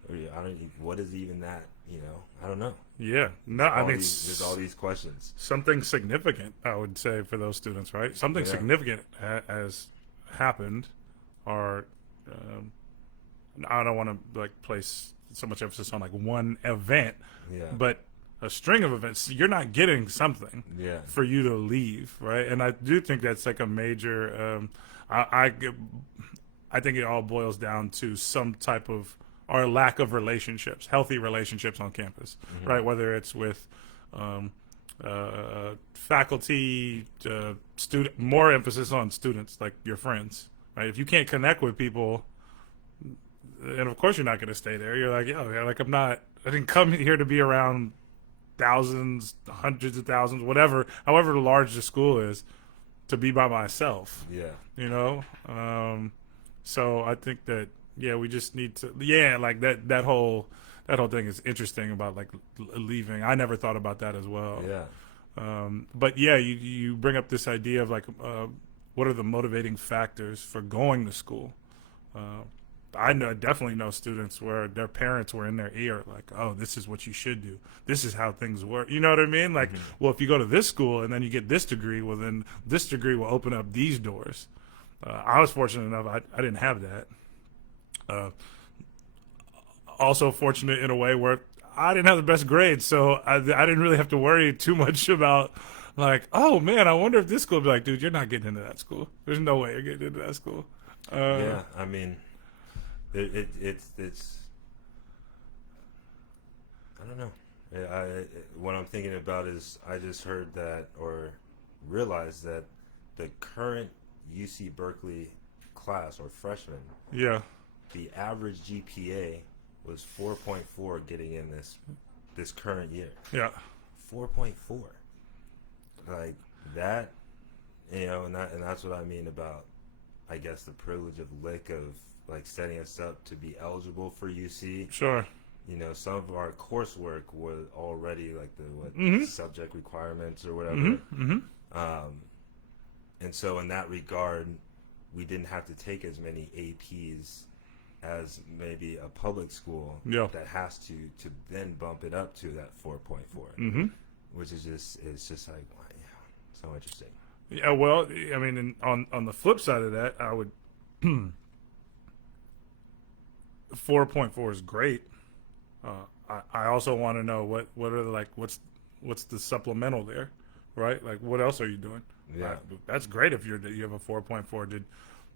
Or what is even that, you know? I don't know. Yeah. No, I mean, there's all these questions. Something significant, I would say, for those students, right? Something significant has happened, or I don't want to, like, place so much emphasis on, like, one event, but a string of events. You're not getting something for you to leave, right? And I do think that's, like, a major I think it all boils down to some type of, or lack of relationships, healthy relationships on campus, right? Whether it's with faculty, student, more emphasis on students, like your friends, right? If you can't connect with people, and of course you're not going to stay there. You're like, I didn't come here to be around thousands, hundreds of thousands, whatever, however large the school is, to be by myself. Yeah. You know? So I think that, we just need to, like that whole thing is interesting about, like, leaving. I never thought about that as well. Yeah. But you bring up this idea of, like, what are the motivating factors for going to school? I definitely know students where their parents were in their ear, like, oh, this is what you should do. This is how things work. You know what I mean? Like, well, if you go to this school and then you get this degree, well, then this degree will open up these doors. I was fortunate enough. I didn't have that. Also fortunate in a way where I didn't have the best grades, so I didn't really have to worry too much about Like, oh man, I wonder if this school will be like, dude, you're not getting into that school. There's no way you're getting into that school. Yeah, I mean, it's I don't know. What I'm thinking about is I just heard that or realized that the current UC Berkeley class or freshman, Yeah. the average GPA was 4.4 getting in this current year. Yeah. 4.4. Like that, and that's what I mean about, I guess, the privilege of Lick of like setting us up to be eligible for UC. Sure. Some of our coursework was already like subject requirements or whatever. Mm-hmm. Mm-hmm. And so in that regard, we didn't have to take as many APs as maybe a public school that has to then bump it up to that 4.4, mm-hmm. which is just like, wow, yeah, so interesting. Yeah, well, I mean, on the flip side of that, I would 4.4 is great. I also want to know what are what's the supplemental there, right? Like, what else are you doing? Yeah, that's great if you have a 4.4. Did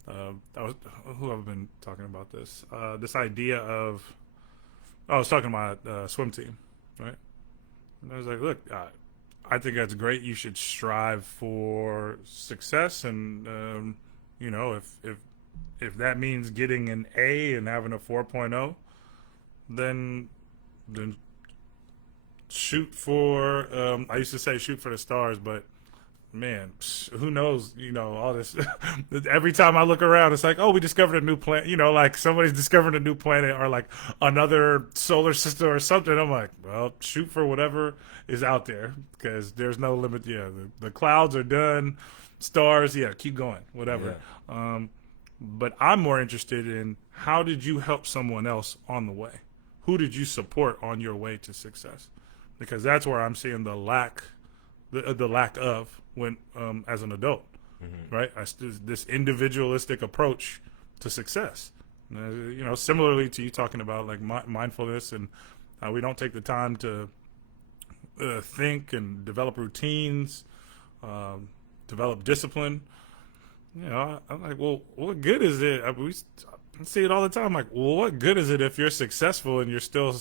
that was who I've been talking about this this idea of I was talking about swim team, right? And I was like, look, I think that's great. You should strive for success, and if that means getting an A and having a 4.0, then shoot for. I used to say shoot for the stars, but man, who knows? All this. Every time I look around, it's like, oh, we discovered a new planet. Like somebody's discovered a new planet or like another solar system or something. I'm like, well, shoot for whatever is out there because there's no limit. Yeah, the clouds are done. Stars, yeah, keep going, whatever. Yeah. But I'm more interested in how did you help someone else on the way? Who did you support on your way to success? Because that's where I'm seeing the lack of when as an adult, mm-hmm. right? This individualistic approach to success. Similarly to you talking about like mindfulness and how we don't take the time to think and develop routines, develop discipline. I'm like, well, what good is it? We see it all the time. Like, well, what good is it if you're successful and you're still,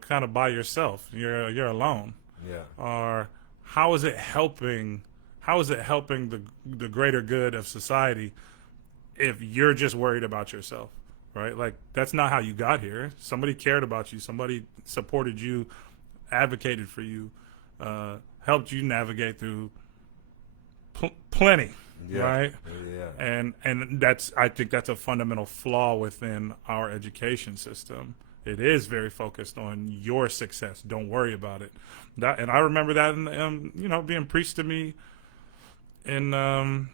kind of by yourself? You're alone. Yeah. Or how is it helping? How is it helping the greater good of society if you're just worried about yourself, right? Like that's not how you got here. Somebody cared about you. Somebody supported you, advocated for you, helped you navigate through plenty. Yeah. Right. Yeah. And I think that's a fundamental flaw within our education system. It is very focused on your success. Don't worry about it. And I remember that in being preached to me in my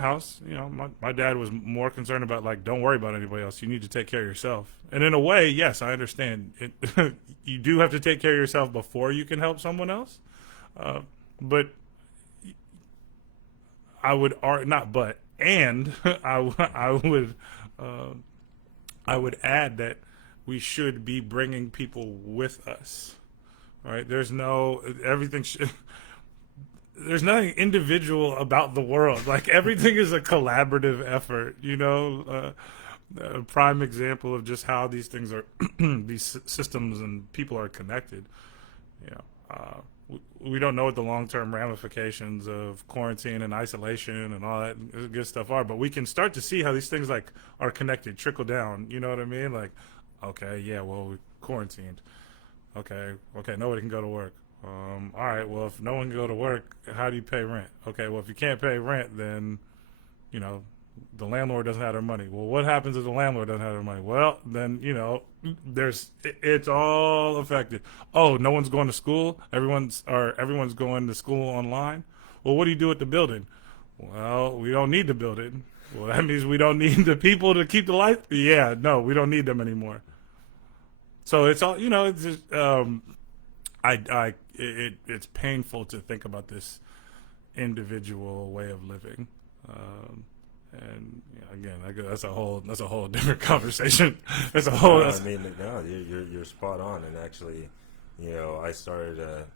house. My dad was more concerned about like, don't worry about anybody else. You need to take care of yourself. And in a way, yes, I understand it. You do have to take care of yourself before you can help someone else. But I would I would add that we should be bringing people with us, right? There's nothing individual about the world. Like everything is a collaborative effort, a prime example of just how these things are, these systems and people are connected. We don't know what the long-term ramifications of quarantine and isolation and all that good stuff are, but we can start to see how these things like are connected, trickle down. You know what I mean? Like, okay, yeah, well, we quarantined. Okay, nobody can go to work. All right, well, if no one can go to work, how do you pay rent? Okay, well, if you can't pay rent, then, the landlord doesn't have their money. Well, what happens if the landlord doesn't have their money? Well, then, it's all affected. Oh, no one's going to school. Everyone's going to school online. Well, what do you do with the building? Well, we don't need the building. Well, that means we don't need the people to keep the light. Yeah, no, we don't need them anymore. So it's all, it's just, it's painful to think about this individual way of living. And again, that's a whole different conversation. That's a whole. No, you're spot on. And actually, I started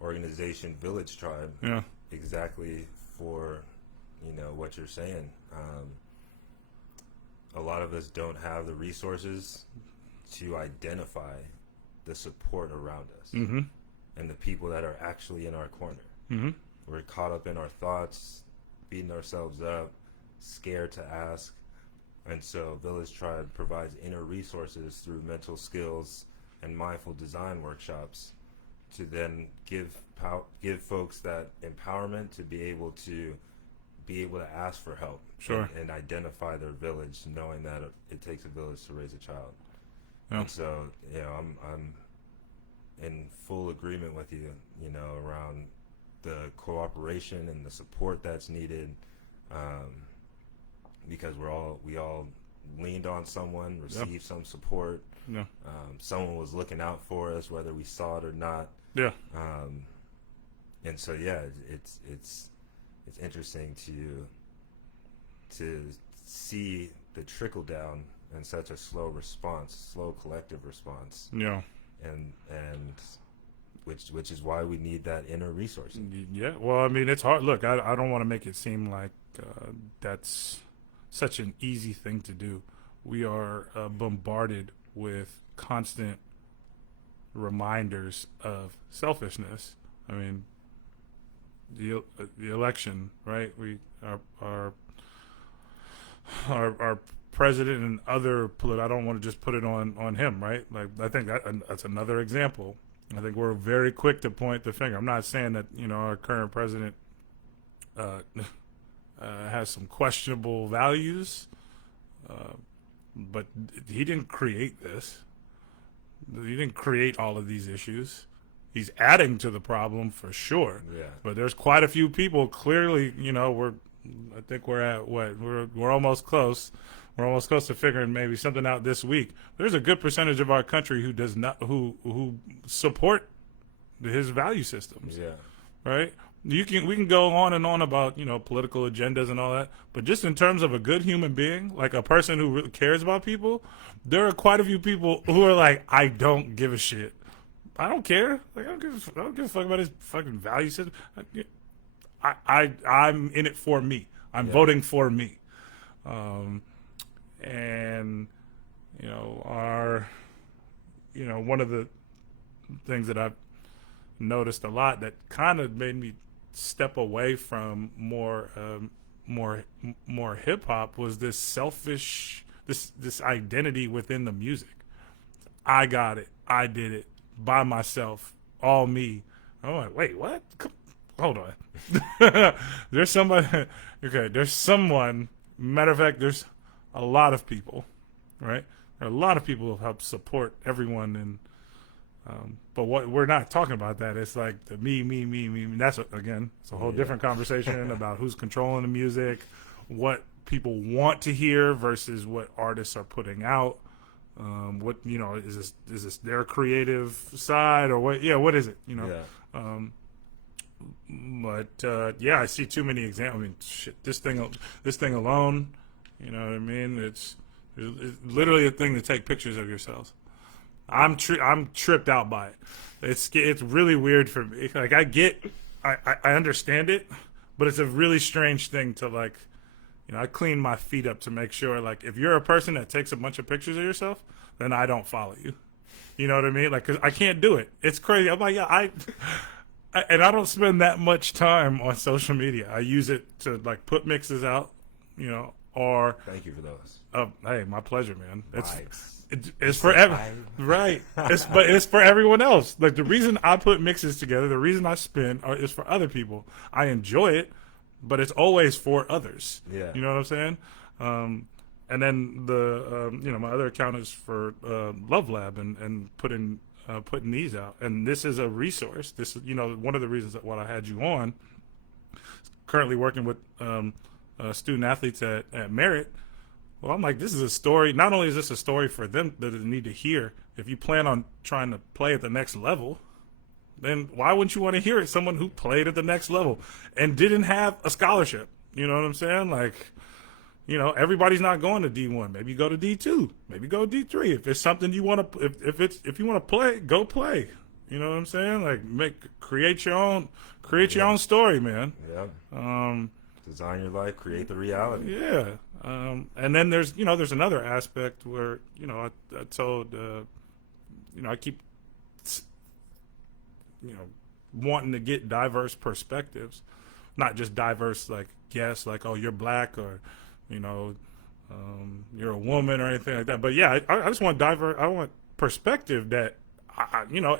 organization, Village Tribe, Yeah. exactly for, what you're saying. A lot of us don't have the resources to identify the support around us Mm-hmm. and the people that are actually in our corner. Mm-hmm. We're caught up in our thoughts, beating ourselves up, scared to ask. And so Village Tribe provides inner resources through mental skills and mindful design workshops to then give folks that empowerment to be able to ask for help. Sure. And identify their village, knowing that it takes a village to raise a child. Yeah. And so, I'm in full agreement with you, around the cooperation and the support that's needed, because we all leaned on someone, received some support. Yeah. Someone was looking out for us, whether we saw it or not. Yeah. And so, it's interesting to see the trickle down and such a slow collective response. Yeah. And which is why we need that inner resource. Yeah. Well, I mean, it's hard. Look, I don't want to make it seem like that's such an easy thing to do. We are bombarded with constant reminders of selfishness. I mean, the election, right? Our president and other I don't want to just put it on him, right? Like, I think that's another example. I think we're very quick to point the finger. I'm not saying that our current president has some questionable values, but he didn't create this. He didn't create all of these issues. He's adding to the problem for sure. Yeah. But there's quite a few people clearly, I think we're at we're almost close. We're almost close to figuring maybe something out this week. There's a good percentage of our country who does not who support his value systems. Yeah. Right? We can go on and on about, political agendas and all that, but just in terms of a good human being, like a person who really cares about people, there are quite a few people who are like, I don't give a shit. I don't care. Like, I don't give a fuck about his fucking value system. I'm in it for me. I'm voting for me. And one of the things that I've noticed a lot that kind of made me step away from more hip hop was this selfish this identity within the music. I got it. I did it by myself. All me. I'm like, wait, what? Hold on. There's somebody. Okay, there's someone. Matter of fact, there's a lot of people, right? There are a lot of people who help support everyone, and but what we're not talking about that. It's like the me. That's it's a whole different conversation about who's controlling the music, what people want to hear versus what artists are putting out. What is this their creative side or what? Yeah, what is it? But I see too many examples. I mean, shit, this thing alone, you know what I mean? It's literally a thing to take pictures of yourselves. I'm tripped out by it. It's really weird for me. Like, I understand it, but it's a really strange thing to, like, I clean my feet up to make sure, like, if you're a person that takes a bunch of pictures of yourself, then I don't follow you. You know what I mean? Like, 'cause I can't do it. It's crazy. I'm like, and I don't spend that much time on social media. I use it to, like, put mixes out, or thank you for those. Hey, my pleasure, man. It's for right. It's for everyone else. Like, the reason I put mixes together, the reason I spin is for other people. I enjoy it, but it's always for others. Yeah. You know what I'm saying? And then my other account is for Love Lab and putting these out. And this is a resource. This is, one of the reasons that I had you on. Currently working with student athletes at Merit. Well, I'm like, this is a story. Not only is this a story for them that they need to hear, if you plan on trying to play at the next level, then why wouldn't you want to hear it? Someone who played at the next level and didn't have a scholarship. You know what I'm saying? Like, everybody's not going to D1. Maybe go to D2. Maybe go D3. If it's something you want to, if you want to play, go play. You know what I'm saying? Like create your own story, man. Yeah. Design your life, create the reality. Yeah. And then there's another aspect where, I told, I keep, wanting to get diverse perspectives, not just diverse, like, guess, like, oh, you're black or, you're a woman or anything like that. But yeah, I just want I want perspective that,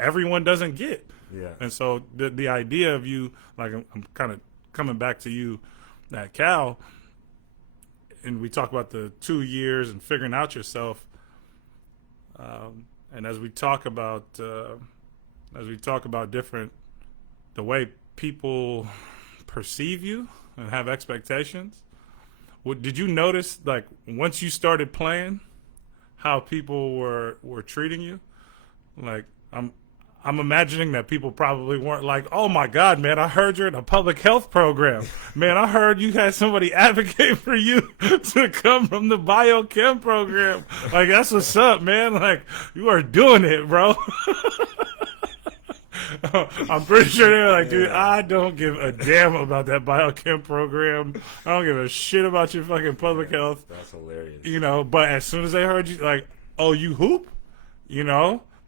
everyone doesn't get. Yeah. And so the idea of you, like, I'm kind of coming back to you at Cal, and we talk about the 2 years and figuring out yourself. And as we talk about different, the way people perceive you and have expectations. Did you notice, like, once you started playing, how people were treating you? Like, I'm imagining that people probably weren't like, oh my God, man, I heard you're in a public health program. Man, I heard you had somebody advocate for you to come from the biochem program. Like, that's what's up, man. Like, you are doing it, bro. I'm pretty sure they're like, dude, I don't give a damn about that biochem program. I don't give a shit about your fucking public health. That's hilarious. But as soon as they heard you, like, oh, you hoop,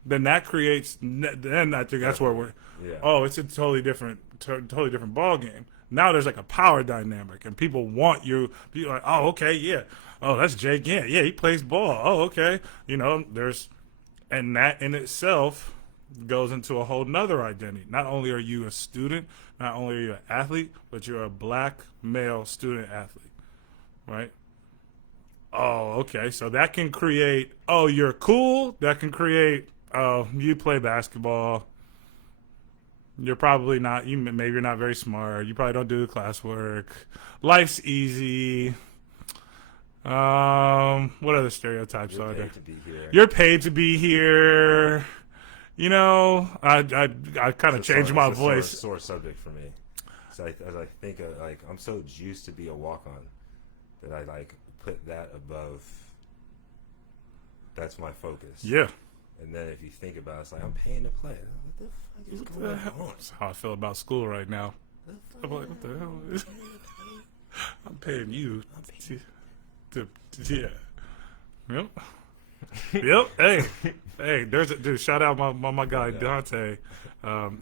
then that creates. Then I think that's where we're. Yeah. Oh, it's a totally different ball game. Now there's like a power dynamic, and people want you. People are like, oh, okay, yeah. Oh, that's Jay Gant. Yeah, he plays ball. Oh, okay. And that in itself goes into a whole nother identity. Not only are you a student, not only are you an athlete, but you're a black male student athlete, right? Oh, okay. So that can create, oh, you're cool. That can create, oh, you play basketball. You're probably not, maybe you're not very smart. You probably don't do the classwork. Life's easy. What other stereotypes are there? You're paid to be here. You're paid to be here. I kind of changed my voice. Sore subject for me. So as I think of, like, I'm so used to be a walk-on that I like put that above. That's my focus. Yeah. And then if you think about it, it's like, I'm paying to play. What the fuck is going on? That's how I feel about school right now. I'm like, what the hell? I'm paying you to yeah. Yep. Yep. Hey. Dude. Shout out my guy Dante.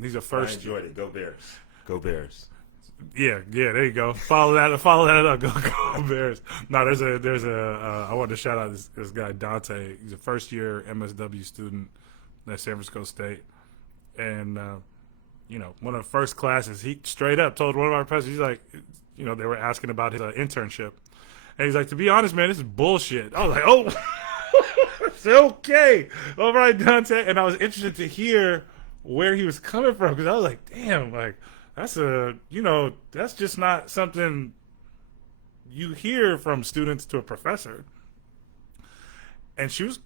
He's a first. I enjoyed it. Go Bears. Go Bears. Yeah. There you go. Follow that up. Go Bears. No, there's a. I want to shout out this guy Dante. He's a first year MSW student at San Francisco State, and one of the first classes, he straight up told one of our professors, he's like, they were asking about his internship, and he's like, to be honest, man, this is bullshit. I was like, oh. It's okay. All right, Dante. And I was interested to hear where he was coming from, because I was like, damn, like, that's just not something you hear from students to a professor. And she was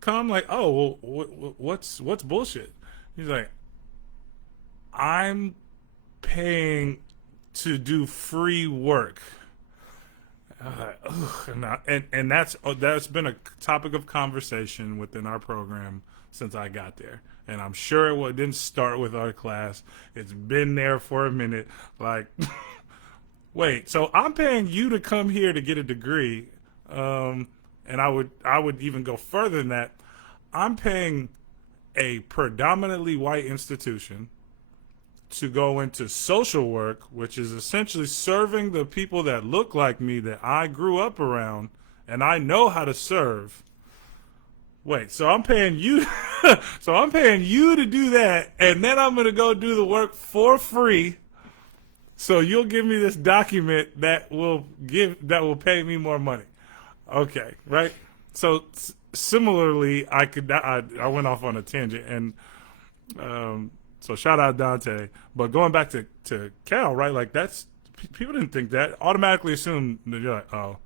calm, like, oh, well, what's bullshit? He's like, I'm paying to do free work. And that's been a topic of conversation within our program since I got there. And I'm sure it didn't start with our class. It's been there for a minute. Like, wait, so I'm paying you to come here to get a degree, and I would even go further than that. I'm paying a predominantly white institution to go into social work, which is essentially serving the people that look like me that I grew up around and I know how to serve. Wait, so I'm paying you to do that, and then I'm going to go do the work for free. So you'll give me this document that will pay me more money. Okay, right? So similarly, I went off on a tangent, and so shout out Dante. But going back to Cal, right? Like, that's, people didn't think that. Automatically assume that you're like, oh,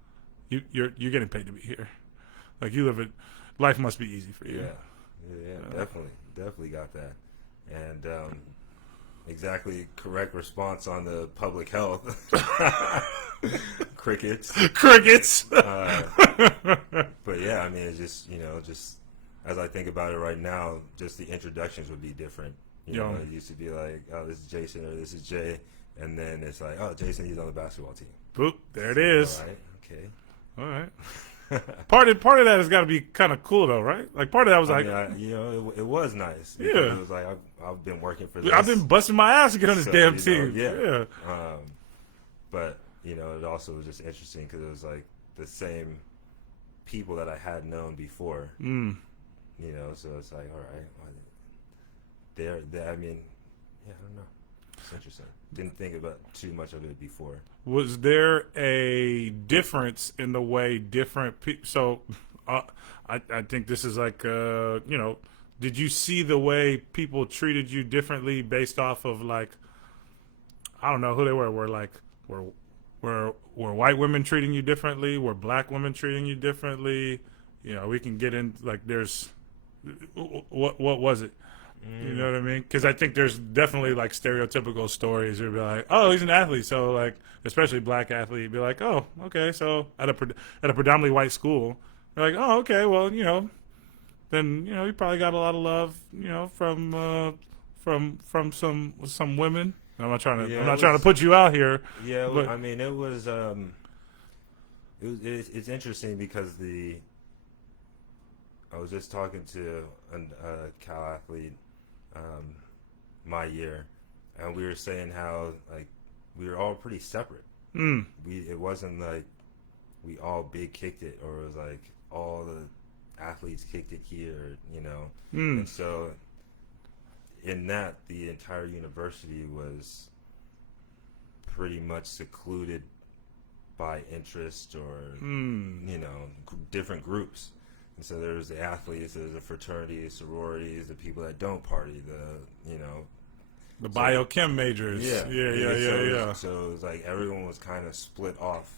you're getting paid to be here. Like, you live it. Life must be easy for you. Yeah, definitely got that. And exactly correct response on the public health. Crickets. Crickets. But yeah, I mean, it's just as I think about it right now, just the introductions would be different. You know, it used to be like, oh, this is Jason or this is Jay, and then it's like, oh, Jason, he's on the basketball team. Boop, there it is. All right, okay. All right. part of that has got to be kind of cool though, right? Like part of that was it was nice. Yeah, it was like I've been working for this. I've been busting my ass to get on this damn team. Yeah. But it also was just interesting because it was like the same people that I had known before. So it's like, all right, I mean, yeah, I don't know. It's interesting. Didn't think about too much of it before. Was there a difference in the way different people? So, I think this is like, did you see the way people treated you differently based off of like, I don't know who they were. Were white women treating you differently? Were black women treating you differently? We can get in like there's what was it? You know what I mean? Because I think there's definitely like stereotypical stories. You'd be like, oh, he's an athlete, so like, especially black athlete, you'd be like, oh, okay, so at a predominantly white school, you're like, oh, okay, well, then you probably got a lot of love, from some women. I'm not trying to put you out here. Yeah, but I mean, it's interesting because I was just talking to a Cal athlete my year, and we were saying how like we were all pretty separate. It wasn't like we all big kicked it, or it was like all the athletes kicked it here, And so in that, the entire university was pretty much secluded by interest or different groups. And so there's the athletes, there's the fraternities, sororities, the people that don't party, the biochem majors. Yeah. So it was like everyone was kind of split off,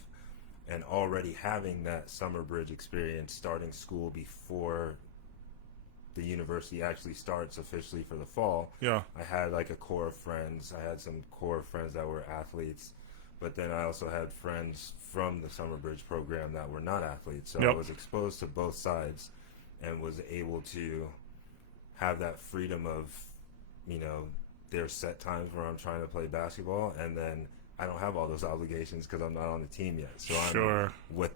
and already having that summer bridge experience, starting school before the university actually starts officially for the fall. Yeah. I had like a core of friends. I had some core friends that were athletes. But then I also had friends from the Summer Bridge program that were not athletes. So I was exposed to both sides and was able to have that freedom of, there's set times where I'm trying to play basketball, and then I don't have all those obligations because I'm not on the team yet. So I'm with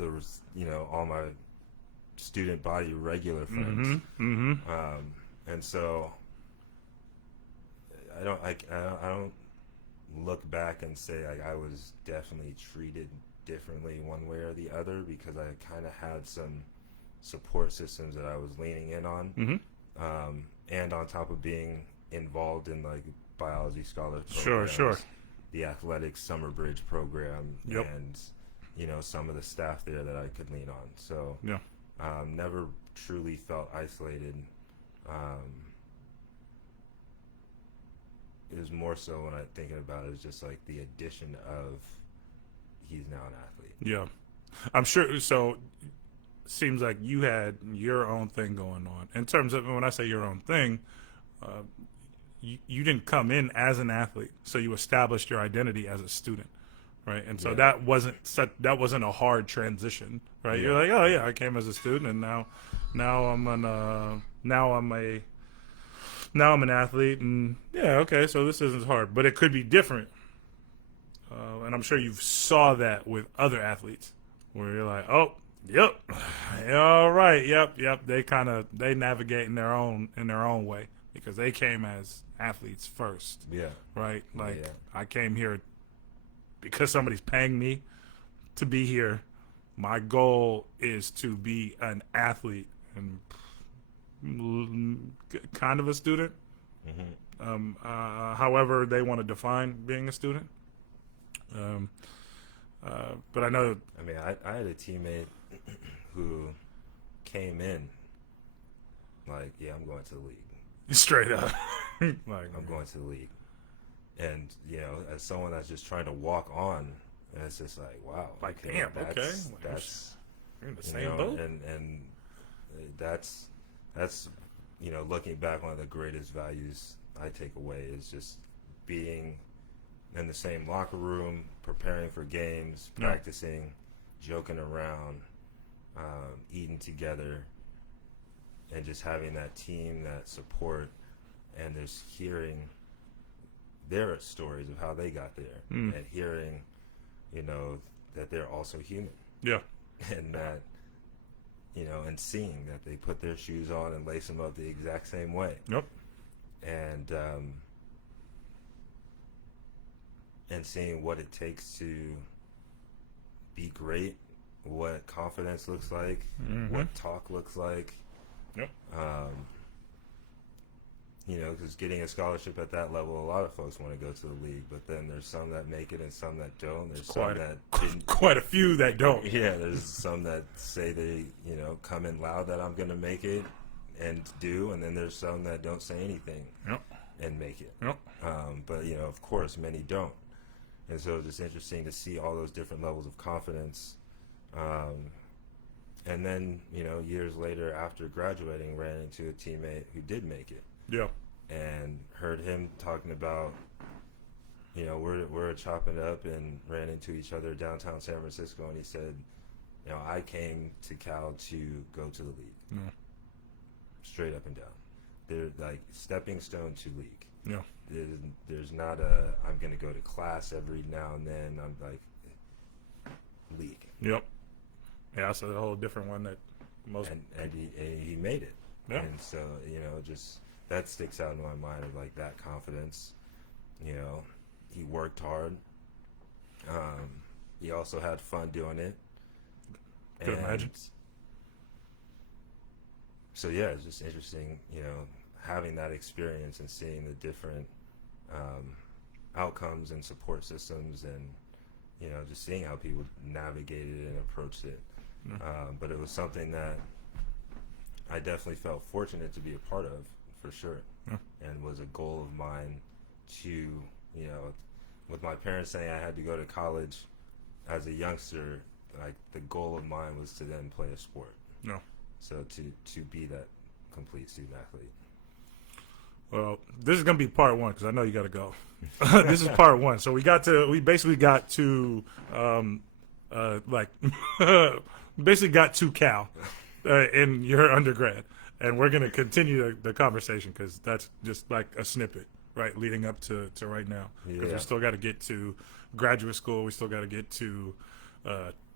all my student body regular friends. And so I don't look back and say I was definitely treated differently one way or the other, because I kind of had some support systems that I was leaning in on, and on top of being involved in like biology scholar programs, the athletics summer bridge program, and some of the staff there that I could lean on. So never truly felt isolated. It was more so when I'm thinking about it, it's just like the addition of he's now an athlete. Yeah. I'm sure. So seems like you had your own thing going on. In terms of, when I say your own thing, you didn't come in as an athlete, so you established your identity as a student, right? And so that wasn't a hard transition, right? You're like, oh yeah, I came as a student, and now I'm an athlete, and okay, so this isn't hard, but it could be different. And I'm sure you saw that with other athletes, where you're like, oh, yep, all right, yep. They navigate in their own way, because they came as athletes first. Yeah. Right? Like, I came here because somebody's paying me to be here. My goal is to be an athlete and kind of a student. However they want to define being a student. But I know. I mean, I had a teammate who came in like, I'm going to the league. Straight up. Like, I'm going to the league. And, as someone that's just trying to walk on, and it's just like, wow. Like, damn, that's you're in the same boat. And that's looking back, one of the greatest values I take away is just being in the same locker room, preparing for games, practicing, joking around, eating together, and just having that team, that support, and just hearing their stories of how they got there, and hearing, you know, that they're also human. Yeah. And that, you know, and seeing that they put their shoes on and lace them up the exact same way. Yep. And seeing what it takes to be great, what confidence looks like, what talk looks like. Yep. You know, because getting a scholarship at that level, a lot of folks want to go to the league, but then there's some that make it and some that don't. There's some that didn't. Quite a few that don't. Yeah, there's some that say they, you know, come in loud that I'm going to make it and do, and then there's some that don't say anything and make it. Yep. But, you know, of course, many don't. And so it's just interesting to see all those different levels of confidence. And then, you know, years later after graduating, ran into a teammate who did make it. Yeah. And heard him talking about, you know, we're chopping up and ran into each other downtown San Francisco, and he said, you know, I came to Cal to go to the league. Yeah. Straight up and down. They're like stepping stone to league. Yeah. There's not I'm going to go to class every now and then. I'm like, league. Yep. Yeah, that's a whole different one that most. And he made it. Yeah. And so, you know, just that sticks out in my mind of like that confidence. You know, he worked hard. He also had fun doing it. Could imagine. So yeah, it's just interesting, you know, having that experience and seeing the different outcomes and support systems, and you know, just seeing how people navigated it and approached it. But it was something that I definitely felt fortunate to be a part of, for sure, and was a goal of mine to, you know, with my parents saying I had to go to college as a youngster, like the goal of mine was to then play a sport. No. So to be that complete student athlete. Well, this is gonna be part one because I know you got to go. This is part one. So we basically got to basically got to Cal in your undergrad, and we're gonna continue the conversation because that's just like a snippet, right, leading up to right now. Because we still got to get to graduate school. We still got to get to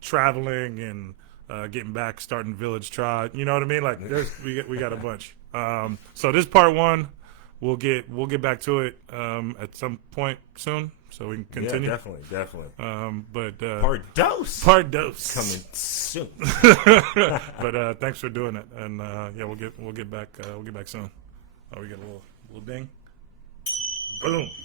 traveling and getting back, starting Village Tribe. You know what I mean? Like we got a bunch. So this part one. We'll get back to it at some point soon, so we can continue. Yeah, definitely. But part dose coming soon. But thanks for doing it, and yeah, we'll get back soon. Oh, we get a little ding. Boom.